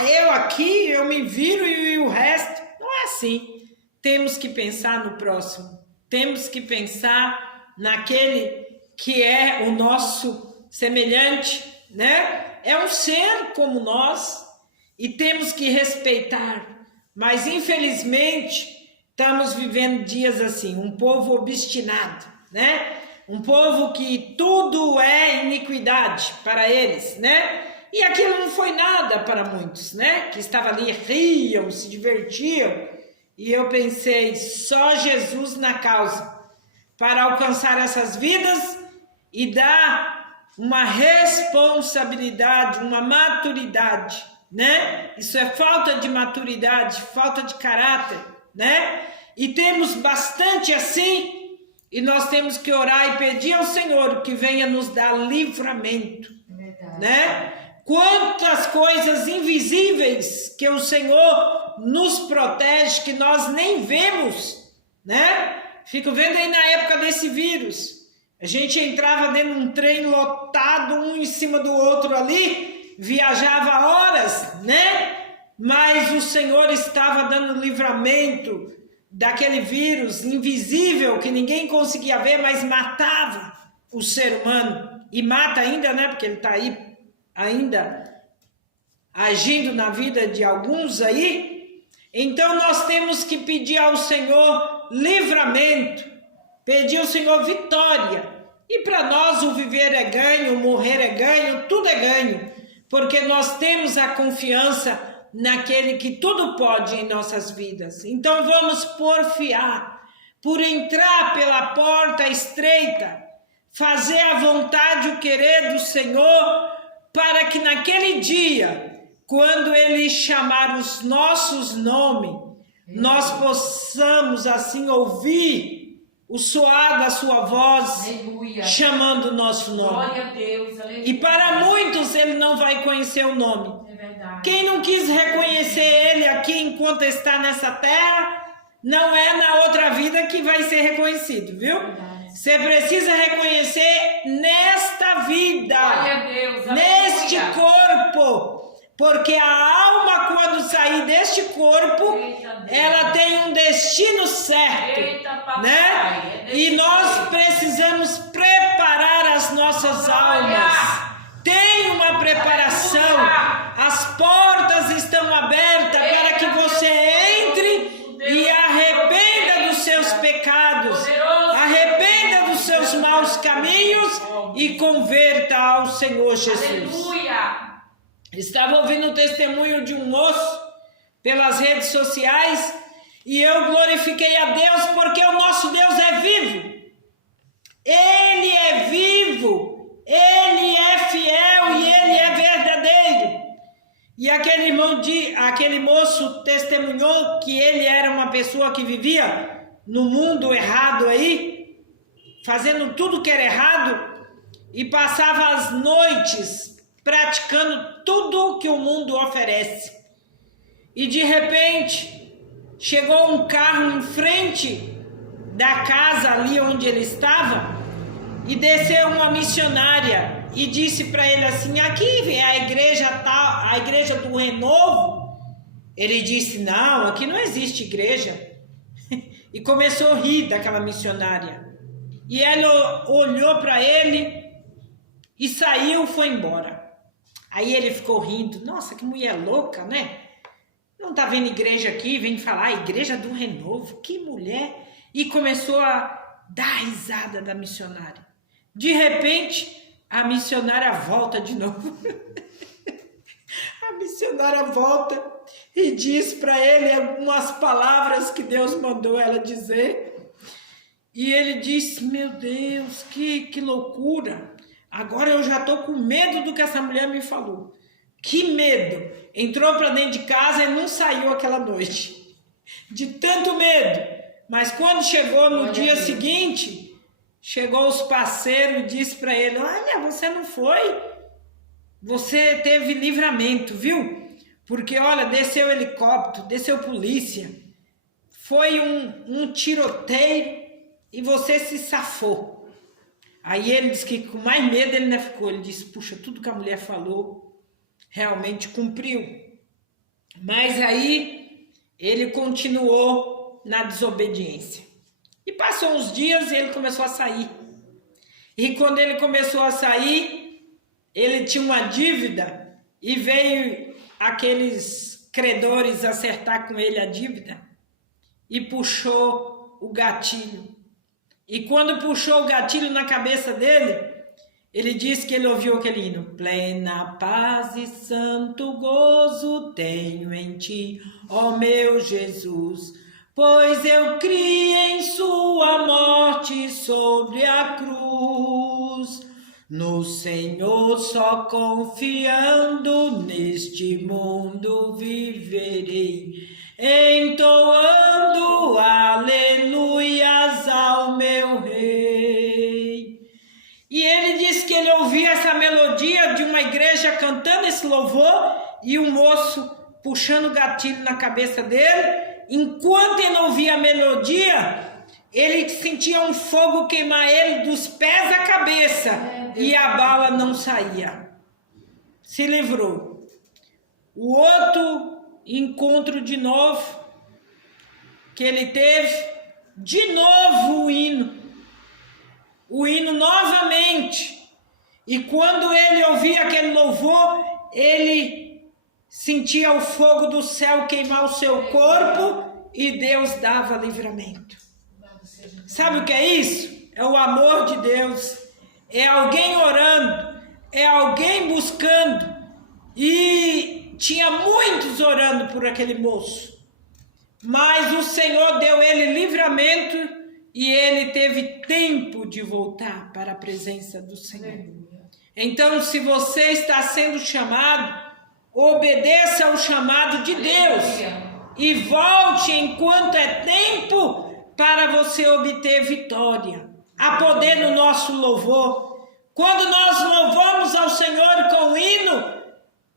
Eu aqui, eu me viro e o resto. Não é assim. Temos que pensar no próximo. Temos que pensar naquele que é o nosso semelhante, né? É um ser como nós e temos que respeitar. Mas infelizmente estamos vivendo dias assim, um povo obstinado, né? Um povo que tudo é iniquidade para eles, né? E aquilo não foi nada para muitos, né? Que estavam ali, riam, se divertiam. E eu pensei, só Jesus na causa para alcançar essas vidas e dar uma responsabilidade, uma maturidade, né? Isso é falta de maturidade, falta de caráter, né? E temos bastante assim, e nós temos que orar e pedir ao Senhor que venha nos dar livramento, né? Quantas coisas invisíveis que o Senhor nos protege, que nós nem vemos, né? Fico vendo aí na época desse vírus, a gente entrava dentro de um trem lotado, um em cima do outro ali, viajava horas, né? Mas o Senhor estava dando livramento daquele vírus invisível que ninguém conseguia ver, mas matava o ser humano. E mata ainda, né? Porque ele está aí ainda agindo na vida de alguns aí. Então nós temos que pedir ao Senhor livramento, pedir ao Senhor vitória. E para nós o viver é ganho, o morrer é ganho, tudo é ganho. Porque nós temos a confiança naquele que tudo pode em nossas vidas. Então vamos porfiar, por entrar pela porta estreita, fazer a vontade, o querer do Senhor, para que naquele dia, quando Ele chamar os nossos nomes, nós possamos assim ouvir o soar da sua voz, Aleluia. chamando o nosso nome. Glória a Deus, aleluia. E para muitos Ele não vai conhecer o nome. É verdade. Quem não quis reconhecer Ele aqui enquanto está nessa terra, não é na outra vida que vai ser reconhecido, viu? Verdade. Você precisa reconhecer nesta vida, Glória a Deus, neste aleluia. corpo, porque a alma, quando sair deste corpo, Eita Deus. ela tem um destino certo, Eita, papai. né? É E desse nós jeito. precisamos preparar as nossas Glória. almas. Tem uma preparação. Aleluia. As portas estão abertas para que você entre e arrependa dos seus pecados, arrependa dos seus maus caminhos e converta ao Senhor Jesus. Aleluia. Estava ouvindo o testemunho de um moço pelas redes sociais e eu glorifiquei a Deus porque o nosso Deus é vivo. Ele é vivo, Ele é fiel e Ele é verdadeiro. E aquele moço testemunhou que ele era uma pessoa que vivia no mundo errado aí, fazendo tudo que era errado e passava as noites praticando tudo que o mundo oferece. E de repente chegou um carro em frente da casa ali onde ele estava e desceu uma missionária e disse para ele assim: aqui vem a igreja tal, a igreja do Renovo. Ele disse: não, aqui não existe igreja. E começou a rir daquela missionária. E ela olhou para ele e saiu, foi embora. Aí ele ficou rindo: nossa, que mulher louca, né? Não tá vendo igreja aqui, vem falar igreja do Renovo, que mulher. E começou a dar risada da missionária. De repente, a missionária volta de novo. A missionária volta e diz para ele algumas palavras que Deus mandou ela dizer. E ele disse, meu Deus, que loucura. Agora eu já estou com medo do que essa mulher me falou. Que medo. Entrou para dentro de casa e não saiu aquela noite. De tanto medo. Mas quando chegou no dia seguinte, chegou os parceiros e disse para ele, olha, você não foi. Você teve livramento, viu? Porque, olha, desceu helicóptero, desceu polícia. Foi um tiroteio e você se safou. Aí ele disse que com mais medo ele ainda ficou. Ele disse, puxa, tudo que a mulher falou realmente cumpriu. Mas aí ele continuou na desobediência. E passou uns dias e ele começou a sair. E quando ele começou a sair, ele tinha uma dívida e veio aqueles credores acertar com ele a dívida e puxou o gatilho. E quando puxou o gatilho na cabeça dele, ele disse que ele ouviu aquele hino. Plena paz e santo gozo tenho em ti, ó meu Jesus, pois eu criei em sua morte sobre a cruz. No Senhor só confiando, neste mundo viverei, entoando aleluias ao meu rei. E ele disse que ele ouvia essa melodia de uma igreja cantando esse louvor e um moço puxando o gatilho na cabeça dele. Enquanto ele ouvia a melodia, ele sentia um fogo queimar ele dos pés à cabeça e a bala não saía. Se livrou. O outro encontro de novo que ele teve, de novo o hino novamente. E quando ele ouvia aquele louvor, ele sentia o fogo do céu queimar o seu corpo e Deus dava livramento. Sabe o que é isso? É o amor de Deus. É alguém orando, é alguém buscando. E tinha muitos orando por aquele moço. Mas o Senhor deu ele livramento e ele teve tempo de voltar para a presença do Senhor. Então, se você está sendo chamado, obedeça ao chamado de Deus e volte enquanto é tempo para você obter vitória. Há poder no nosso louvor. Quando nós louvamos ao Senhor com hino,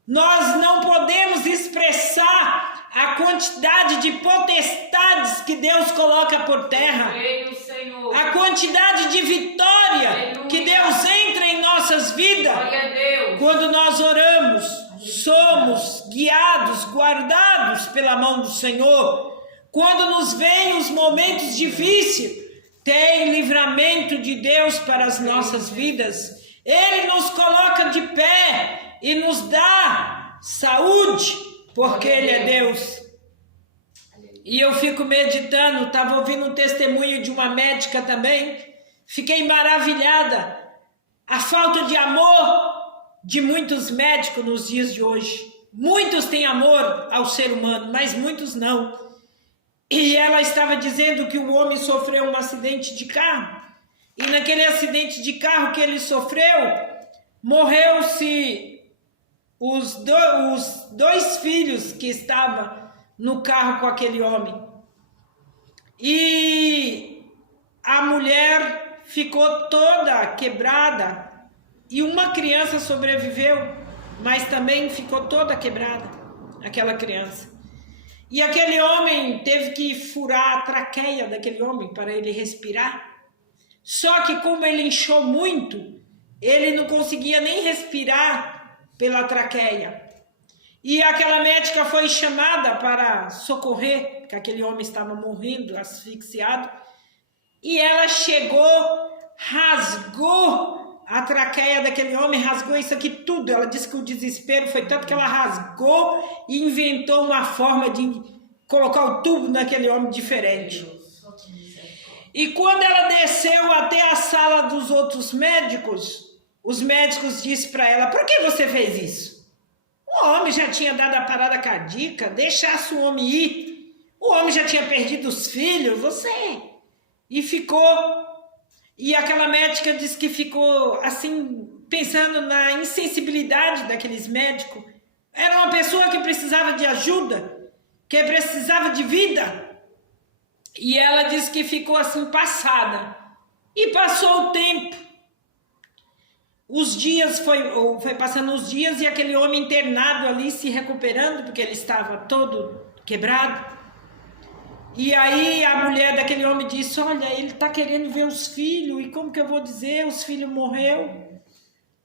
nós não podemos expressar a quantidade de potestades que Deus coloca por terra, a quantidade de vitória que Deus entra em nossas vidas. Quando nós oramos, somos guiados, guardados pela mão do Senhor. Quando nos vêm os momentos difíceis, tem livramento de Deus para as nossas vidas. Ele nos coloca de pé e nos dá saúde, porque Ele é Deus. E eu fico meditando, estava ouvindo um testemunho de uma médica também, fiquei maravilhada. A falta de amor de muitos médicos nos dias de hoje. Muitos têm amor ao ser humano, mas muitos não. E ela estava dizendo que o homem sofreu um acidente de carro. E naquele acidente de carro que ele sofreu, morreu-se os dois filhos que estavam no carro com aquele homem. E a mulher ficou toda quebrada. E uma criança sobreviveu, mas também ficou toda quebrada, aquela criança. E aquele homem teve que furar a traqueia daquele homem para ele respirar. Só que como ele inchou muito, ele não conseguia nem respirar pela traqueia. E aquela médica foi chamada para socorrer, porque aquele homem estava morrendo, asfixiado. E ela chegou, rasgou a traqueia daquele homem, rasgou isso aqui tudo. Ela disse que o desespero foi tanto que ela rasgou e inventou uma forma de colocar o tubo naquele homem diferente. E quando ela desceu até a sala dos outros médicos, os médicos disseram para ela, por que você fez isso? O homem já tinha dado a parada cardíaca, deixasse o homem ir. O homem já tinha perdido os filhos, você. E ficou. E aquela médica disse que ficou assim, pensando na insensibilidade daqueles médicos. Era uma pessoa que precisava de ajuda, que precisava de vida. E ela disse que ficou assim passada. E passou o tempo. Os dias, foi passando os dias e aquele homem internado ali se recuperando, porque ele estava todo quebrado. E aí a mulher daquele homem disse, olha, ele está querendo ver os filhos, e como que eu vou dizer, os filhos morreu?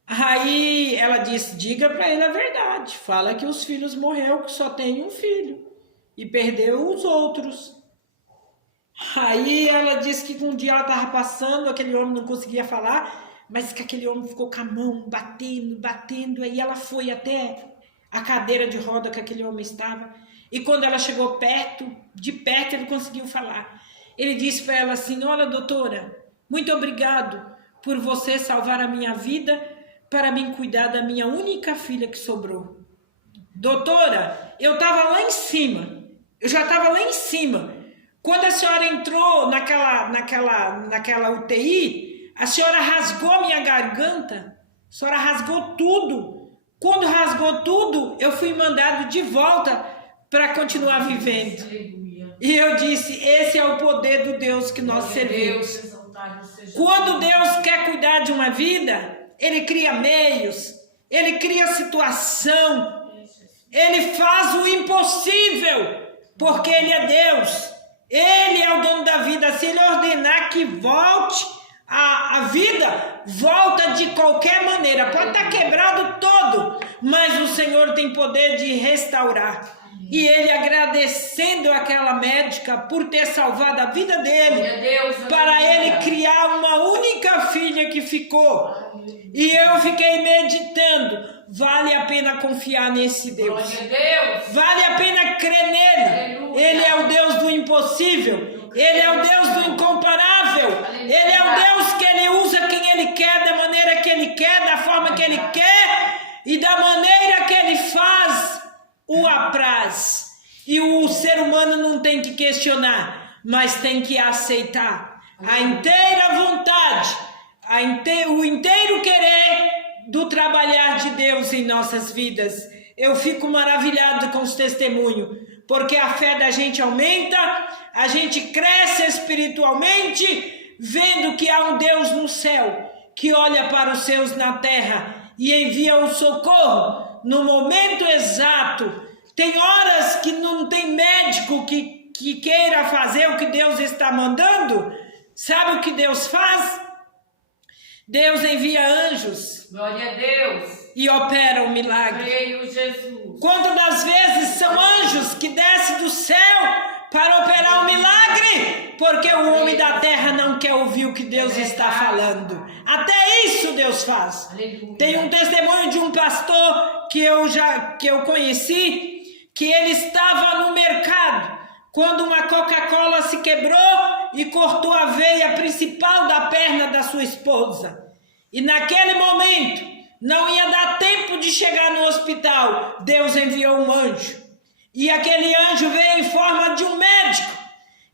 Aí ela disse, diga para ele a verdade, fala que os filhos morreu, que só tem um filho, e perdeu os outros. Aí ela disse que um dia ela estava passando, aquele homem não conseguia falar, mas que aquele homem ficou com a mão batendo, aí ela foi até a cadeira de roda que aquele homem estava, e quando ela chegou de perto ele conseguiu falar. Ele disse para ela assim, olha doutora, muito obrigado por você salvar a minha vida para mim cuidar da minha única filha que sobrou. Doutora, eu estava lá em cima, eu já estava lá em cima, quando a senhora entrou naquela UTI, a senhora rasgou minha garganta, a senhora rasgou tudo. Quando rasgou tudo, eu fui mandado de volta para continuar vivendo. E eu disse, esse é o poder do Deus que nós servimos. Quando Deus quer cuidar de uma vida, Ele cria meios, Ele cria situação, Ele faz o impossível, porque Ele é Deus. Ele é o dono da vida. Se Ele ordenar que volte, a vida volta de qualquer maneira, pode estar quebrado todo, mas o Senhor tem poder de restaurar. E ele agradecendo aquela médica por ter salvado a vida dele, para ele criar uma única filha que ficou. E eu fiquei meditando, vale a pena confiar nesse Deus, vale a pena crer nele. Ele é o Deus do impossível, Ele é o Deus do incomparável, Ele é o Deus que Ele usa quem Ele quer, da maneira que Ele quer, da forma que Ele quer e da maneira que Ele faz o apraz. E o ser humano não tem que questionar, mas tem que aceitar a inteira vontade, o inteiro querer do trabalhar de Deus em nossas vidas. Eu fico maravilhado com os testemunhos, porque a fé da gente aumenta, a gente cresce espiritualmente, vendo que há um Deus no céu, que olha para os seus na terra e envia o socorro no momento exato. Tem horas que não tem médico que queira fazer o que Deus está mandando. Sabe o que Deus faz? Deus envia anjos. Glória a Deus. E opera um milagre. Creio, Jesus. Quantas das vezes são anjos que descem do céu para operar um milagre? Porque o homem da terra não quer ouvir o que Deus está falando. Até isso Deus faz. Aleluia. Tem um testemunho de um pastor que eu conheci, que ele estava no mercado quando uma Coca-Cola se quebrou e cortou a veia principal da perna da sua esposa. E naquele momento não ia dar tempo de chegar no hospital. Deus enviou um anjo. E aquele anjo veio em forma de um médico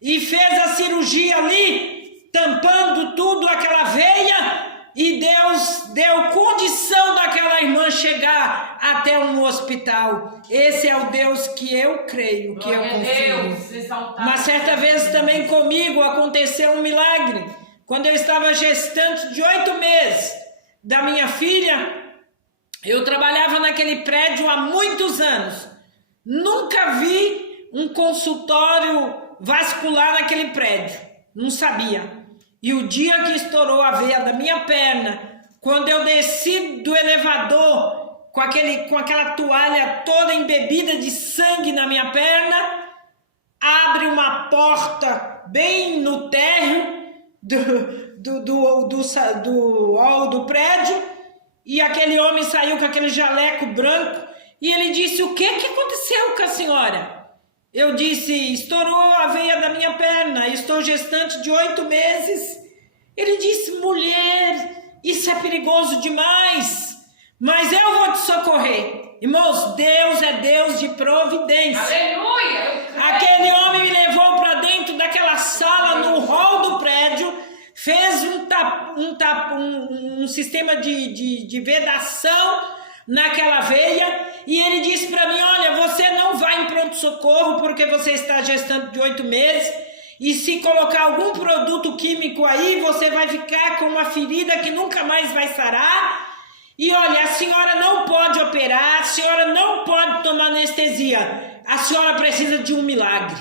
e fez a cirurgia ali, tampando tudo aquela veia. E Deus deu condição daquela irmã chegar até um hospital. Esse é o Deus que eu creio, que eu confio. Uma certa vez também comigo aconteceu um milagre. Quando eu estava gestante de 8 meses da minha filha, eu trabalhava naquele prédio há muitos anos. Nunca vi um consultório vascular naquele prédio. Não sabia. E o dia que estourou a veia da minha perna, quando eu desci do elevador com aquela toalha toda embebida de sangue na minha perna, abre uma porta bem no térreo do hall do prédio, e aquele homem saiu com aquele jaleco branco, e ele disse, o que aconteceu com a senhora? Eu disse, estourou a veia da minha perna, estou gestante de 8 meses. Ele disse, mulher, isso é perigoso demais. mas eu vou te socorrer. Irmãos, Deus é Deus de providência. Aleluia. Aquele homem me levou para dentro daquela sala, no hall do prédio, fez um sistema de vedação naquela veia, e ele disse para mim: olha, você não vai em pronto-socorro porque você está gestando de 8 meses, e se colocar algum produto químico aí, você vai ficar com uma ferida que nunca mais vai sarar. E olha, a senhora não pode operar, a senhora não pode tomar anestesia, a senhora precisa de um milagre.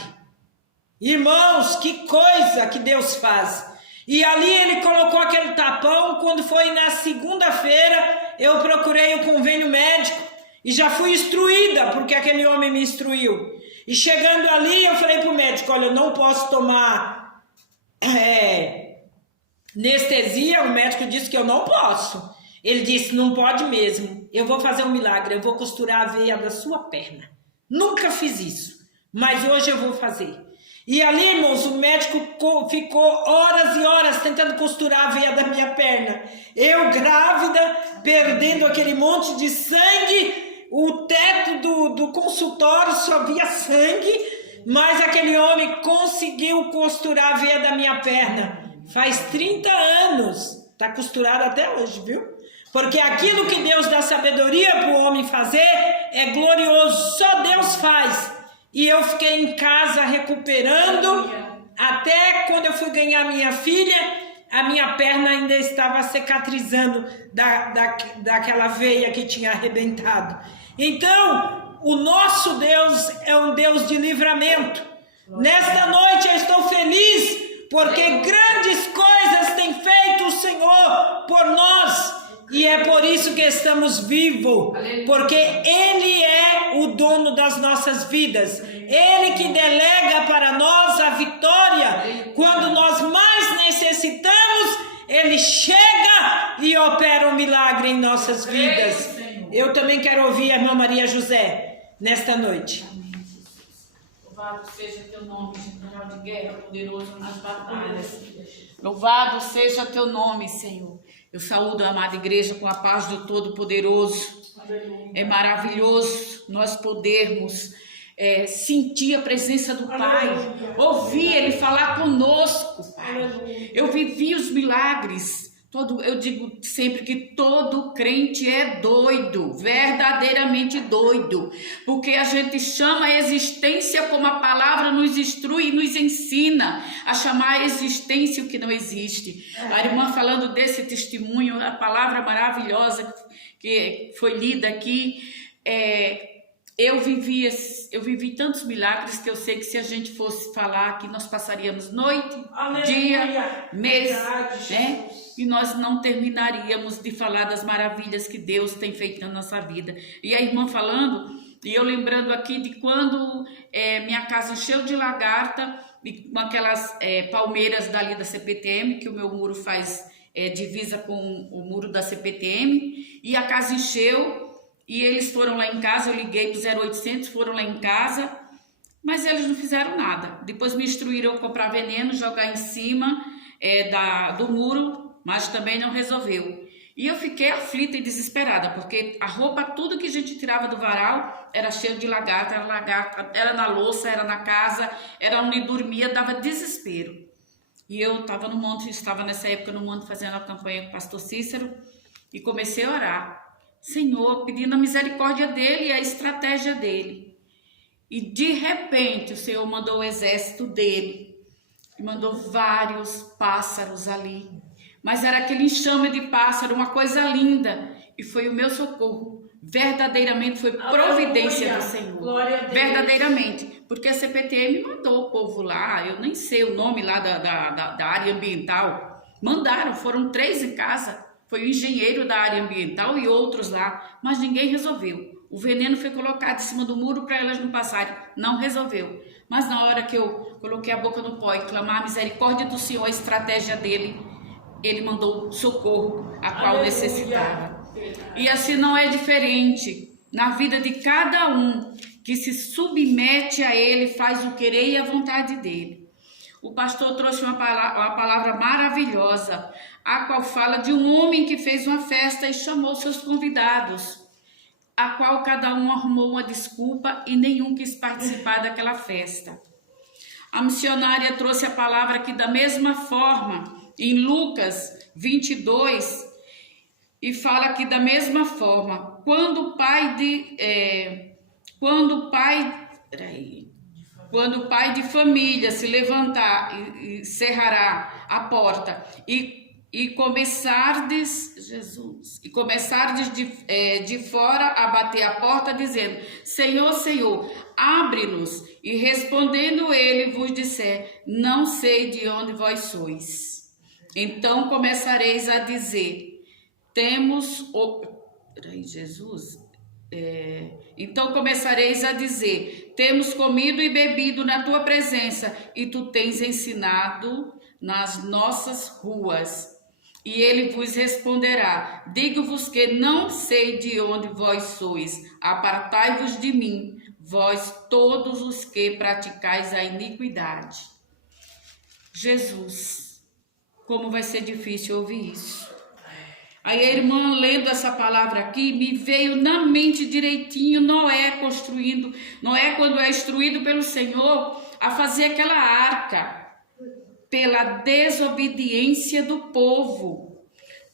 Irmãos, que coisa que Deus faz. E ali ele colocou aquele tapão. Quando foi na segunda-feira, eu procurei o convênio médico e já fui instruída, porque aquele homem me instruiu. E chegando ali, eu falei para o médico: olha, eu não posso tomar anestesia. O médico disse que eu não posso. Ele disse: não pode mesmo, eu vou fazer um milagre, eu vou costurar a veia da sua perna. Nunca fiz isso, mas hoje eu vou fazer. E ali, irmãos, o médico ficou horas e horas tentando costurar a veia da minha perna. Eu grávida, perdendo aquele monte de sangue, o teto do consultório só via sangue, mas aquele homem conseguiu costurar a veia da minha perna. Faz 30 anos, está costurada até hoje, viu? Porque aquilo que Deus dá sabedoria para o homem fazer é glorioso, só Deus faz. E eu fiquei em casa recuperando, até quando eu fui ganhar minha filha, a minha perna ainda estava cicatrizando daquela veia que tinha arrebentado. Então, o nosso Deus é um Deus de livramento. Nesta noite eu estou feliz, porque grandes coisas tem feito o Senhor por nós. E é por isso que estamos vivos, porque Ele é o dono das nossas vidas. Ele que delega para nós a vitória. Quando nós mais necessitamos, Ele chega e opera um milagre em nossas vidas. Eu também quero ouvir a irmã Maria José nesta noite. Louvado seja teu nome, general de guerra, poderoso nas batalhas. Louvado seja teu nome, Senhor. Eu saúdo a amada igreja com a paz do Todo-Poderoso. É maravilhoso nós podermos sentir a presença do Pai, ouvir Ele falar conosco, Pai. Eu vivi os milagres. Eu digo sempre que todo crente é doido, verdadeiramente doido, porque a gente chama a existência como a palavra nos instrui e nos ensina a chamar a existência o que não existe. A irmã falando desse testemunho, a palavra maravilhosa que foi lida aqui, eu vivi tantos milagres que eu sei que se a gente fosse falar aqui, nós passaríamos noite, dia, mês, né? E nós não terminaríamos de falar das maravilhas que Deus tem feito na nossa vida. E a irmã falando, e eu lembrando aqui de quando minha casa encheu de lagarta, e com aquelas palmeiras dali da CPTM, que o meu muro faz divisa com o muro da CPTM, e a casa encheu. E eles foram lá em casa, eu liguei para o 0800, foram lá em casa, mas eles não fizeram nada. Depois me instruíram a comprar veneno, jogar em cima do muro, mas também não resolveu. E eu fiquei aflita e desesperada, porque a roupa, tudo que a gente tirava do varal, era cheio de lagarta, era na louça, era na casa, era onde dormia, dava desespero. E eu estava nessa época no monte fazendo a campanha com o pastor Cícero, e comecei a orar. Senhor, pedindo a misericórdia dele e a estratégia dele. E de repente o Senhor mandou o exército dele, e mandou vários pássaros ali. Mas era aquele enxame de pássaro, uma coisa linda. E foi o meu socorro. Verdadeiramente foi providência do Senhor. Verdadeiramente. Porque a CPTM mandou o povo lá, eu nem sei o nome lá da área ambiental. Mandaram, foram 3 em casa. Foi o engenheiro da área ambiental e outros lá, mas ninguém resolveu. O veneno foi colocado em cima do muro para elas não passarem, não resolveu. Mas na hora que eu coloquei a boca no pó e clamar a misericórdia do Senhor, a estratégia dele, ele mandou socorro a qual necessitava. E assim não é diferente na vida de cada um que se submete a ele, faz o querer e a vontade dele. O pastor trouxe uma palavra maravilhosa. a qual fala de um homem que fez uma festa e chamou seus convidados, a qual cada um arrumou uma desculpa e nenhum quis participar daquela festa. A missionária trouxe a palavra que da mesma forma, em Lucas 22, e fala que da mesma forma, quando o pai de família se levantar e cerrará a porta e começardes de fora a bater a porta, dizendo: Senhor, Senhor, abre-nos. E respondendo ele vos disser: não sei de onde vós sois. Então começareis a dizer: então começareis a dizer: temos comido e bebido na tua presença, e tu tens ensinado nas nossas ruas. E ele vos responderá: digo-vos que não sei de onde vós sois, apartai-vos de mim, vós todos os que praticais a iniquidade. Jesus, como vai ser difícil ouvir isso. Aí a irmã, lendo essa palavra aqui, me veio na mente direitinho Noé, quando é instruído pelo Senhor a fazer aquela arca, pela desobediência do povo,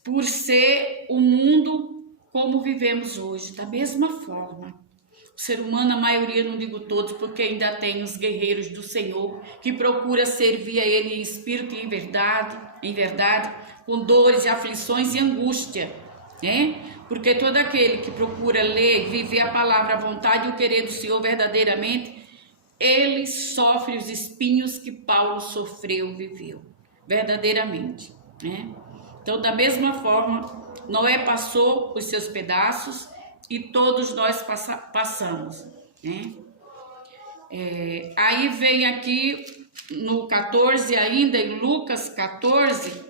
por ser o mundo como vivemos hoje, da mesma forma. O ser humano, a maioria, não digo todos, porque ainda tem os guerreiros do Senhor, que procura servir a Ele em espírito e em verdade, com dores e aflições e angústia, né? Porque todo aquele que procura ler, viver a palavra, a vontade e o querer do Senhor verdadeiramente, ele sofre os espinhos que Paulo sofreu, viveu, verdadeiramente, né? Então, da mesma forma, Noé passou os seus pedaços e todos nós passamos, né? Aí vem aqui no 14 ainda, em Lucas 14,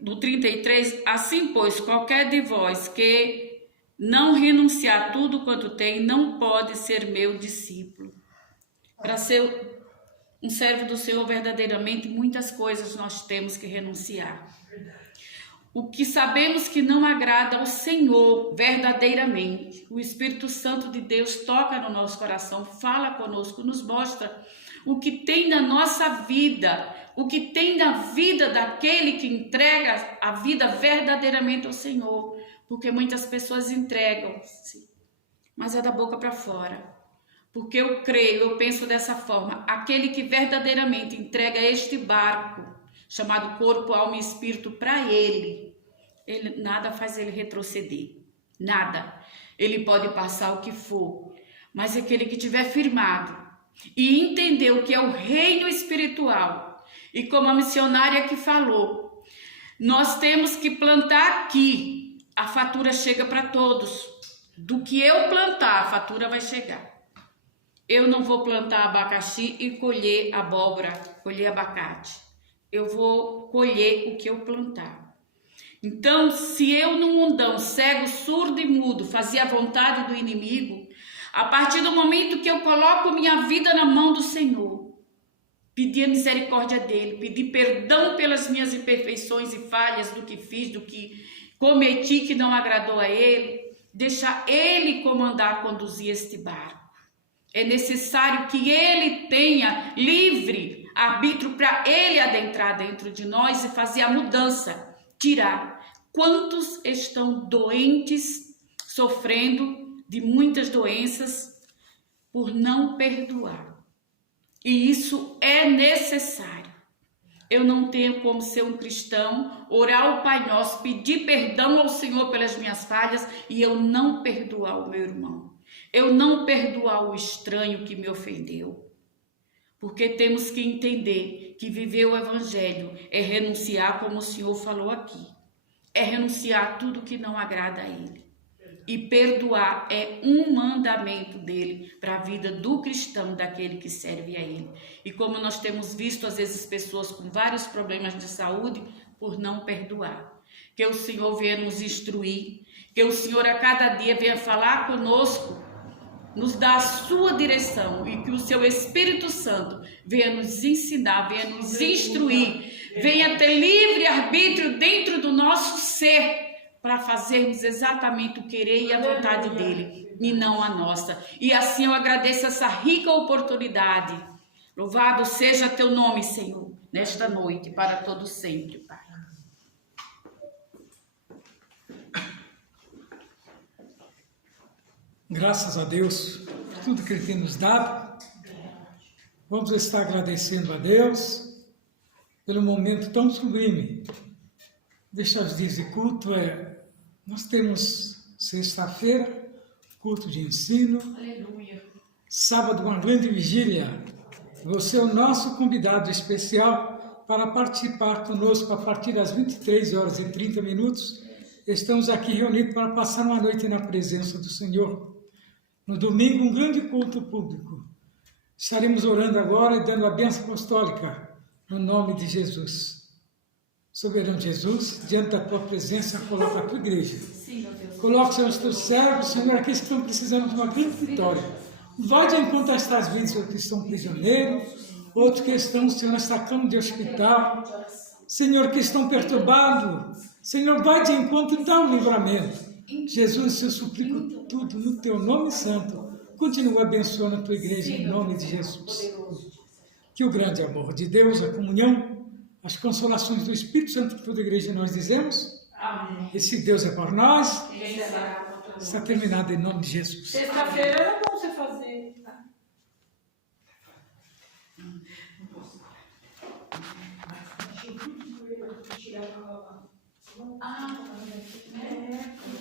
no 33, assim pois, qualquer de vós que não renunciar a tudo quanto tem, não pode ser meu discípulo. Para ser um servo do Senhor verdadeiramente, muitas coisas nós temos que renunciar. O que sabemos que não agrada ao Senhor verdadeiramente, o Espírito Santo de Deus toca no nosso coração, fala conosco, nos mostra o que tem na nossa vida, o que tem na vida daquele que entrega a vida verdadeiramente ao Senhor. Porque muitas pessoas entregam-se, mas é da boca para fora. Porque eu creio, eu penso dessa forma: aquele que verdadeiramente entrega este barco, chamado corpo, alma e espírito, para ele, nada faz ele retroceder, nada. Ele pode passar o que for, mas aquele que tiver firmado e entender o que é o reino espiritual, e como a missionária que falou, nós temos que plantar aqui. A fatura chega para todos. Do que eu plantar, a fatura vai chegar. Eu não vou plantar abacaxi e colher abóbora, colher abacate. Eu vou colher o que eu plantar. Então, se eu no mundão, cego, surdo e mudo, fazia a vontade do inimigo, a partir do momento que eu coloco minha vida na mão do Senhor, pedir a misericórdia dele, pedir perdão pelas minhas imperfeições e falhas do que fiz, do que cometi que não agradou a ele, deixar ele comandar, conduzir este barco. É necessário que ele tenha livre arbítrio para ele adentrar dentro de nós e fazer a mudança, tirar. Quantos estão doentes, sofrendo de muitas doenças por não perdoar? E isso é necessário. Eu não tenho como ser um cristão, orar o Pai Nosso, pedir perdão ao Senhor pelas minhas falhas e eu não perdoar o meu irmão. Eu não perdoar o estranho que me ofendeu. Porque temos que entender que viver o Evangelho é renunciar, como o Senhor falou aqui. É renunciar a tudo que não agrada a Ele. E perdoar é um mandamento dele para a vida do cristão, daquele que serve a ele. E como nós temos visto, às vezes, pessoas com vários problemas de saúde por não perdoar. Que o Senhor venha nos instruir, que o Senhor a cada dia venha falar conosco, nos dar a sua direção e que o seu Espírito Santo venha nos ensinar, venha nos instruir, Venha ter livre arbítrio dentro do nosso ser, para fazermos exatamente o querer e a vontade dele, e não a nossa. E assim eu agradeço essa rica oportunidade. Louvado seja teu nome, Senhor, nesta noite, para todo sempre, Pai. Graças a Deus por tudo que Ele tem nos dado. Vamos estar agradecendo a Deus pelo momento tão sublime. Deixa os dias de culto. Nós temos sexta-feira, culto de ensino. Aleluia. Sábado, uma grande vigília. Você é o nosso convidado especial para participar conosco a partir das 23h30. Estamos aqui reunidos para passar uma noite na presença do Senhor. No domingo, um grande culto público. Estaremos orando agora e dando a bênção apostólica no nome de Jesus. Soberano Jesus, diante da tua presença, coloca a tua igreja. Coloca, Senhor, os teus servos, Senhor, aqueles que estão precisando de uma grande vitória. Vai de encontro a estas vidas, Senhor, que estão prisioneiros, outros que estão, Senhor, nesta cama de hospital, Senhor, que estão perturbados. Senhor, vai de encontro e dá um livramento. Jesus, eu suplico tudo no teu nome santo. Continua abençoando a tua igreja em nome de Jesus. Que o grande amor de Deus, a comunhão, as consolações do Espírito Santo que toda a igreja nós dizemos. Amém. Esse Deus é por nós. Está terminado em nome de Jesus. Sexta-feira era bom você fazer.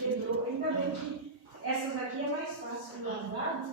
Quebrou. Ainda bem que essas aqui é mais fácil de lavar.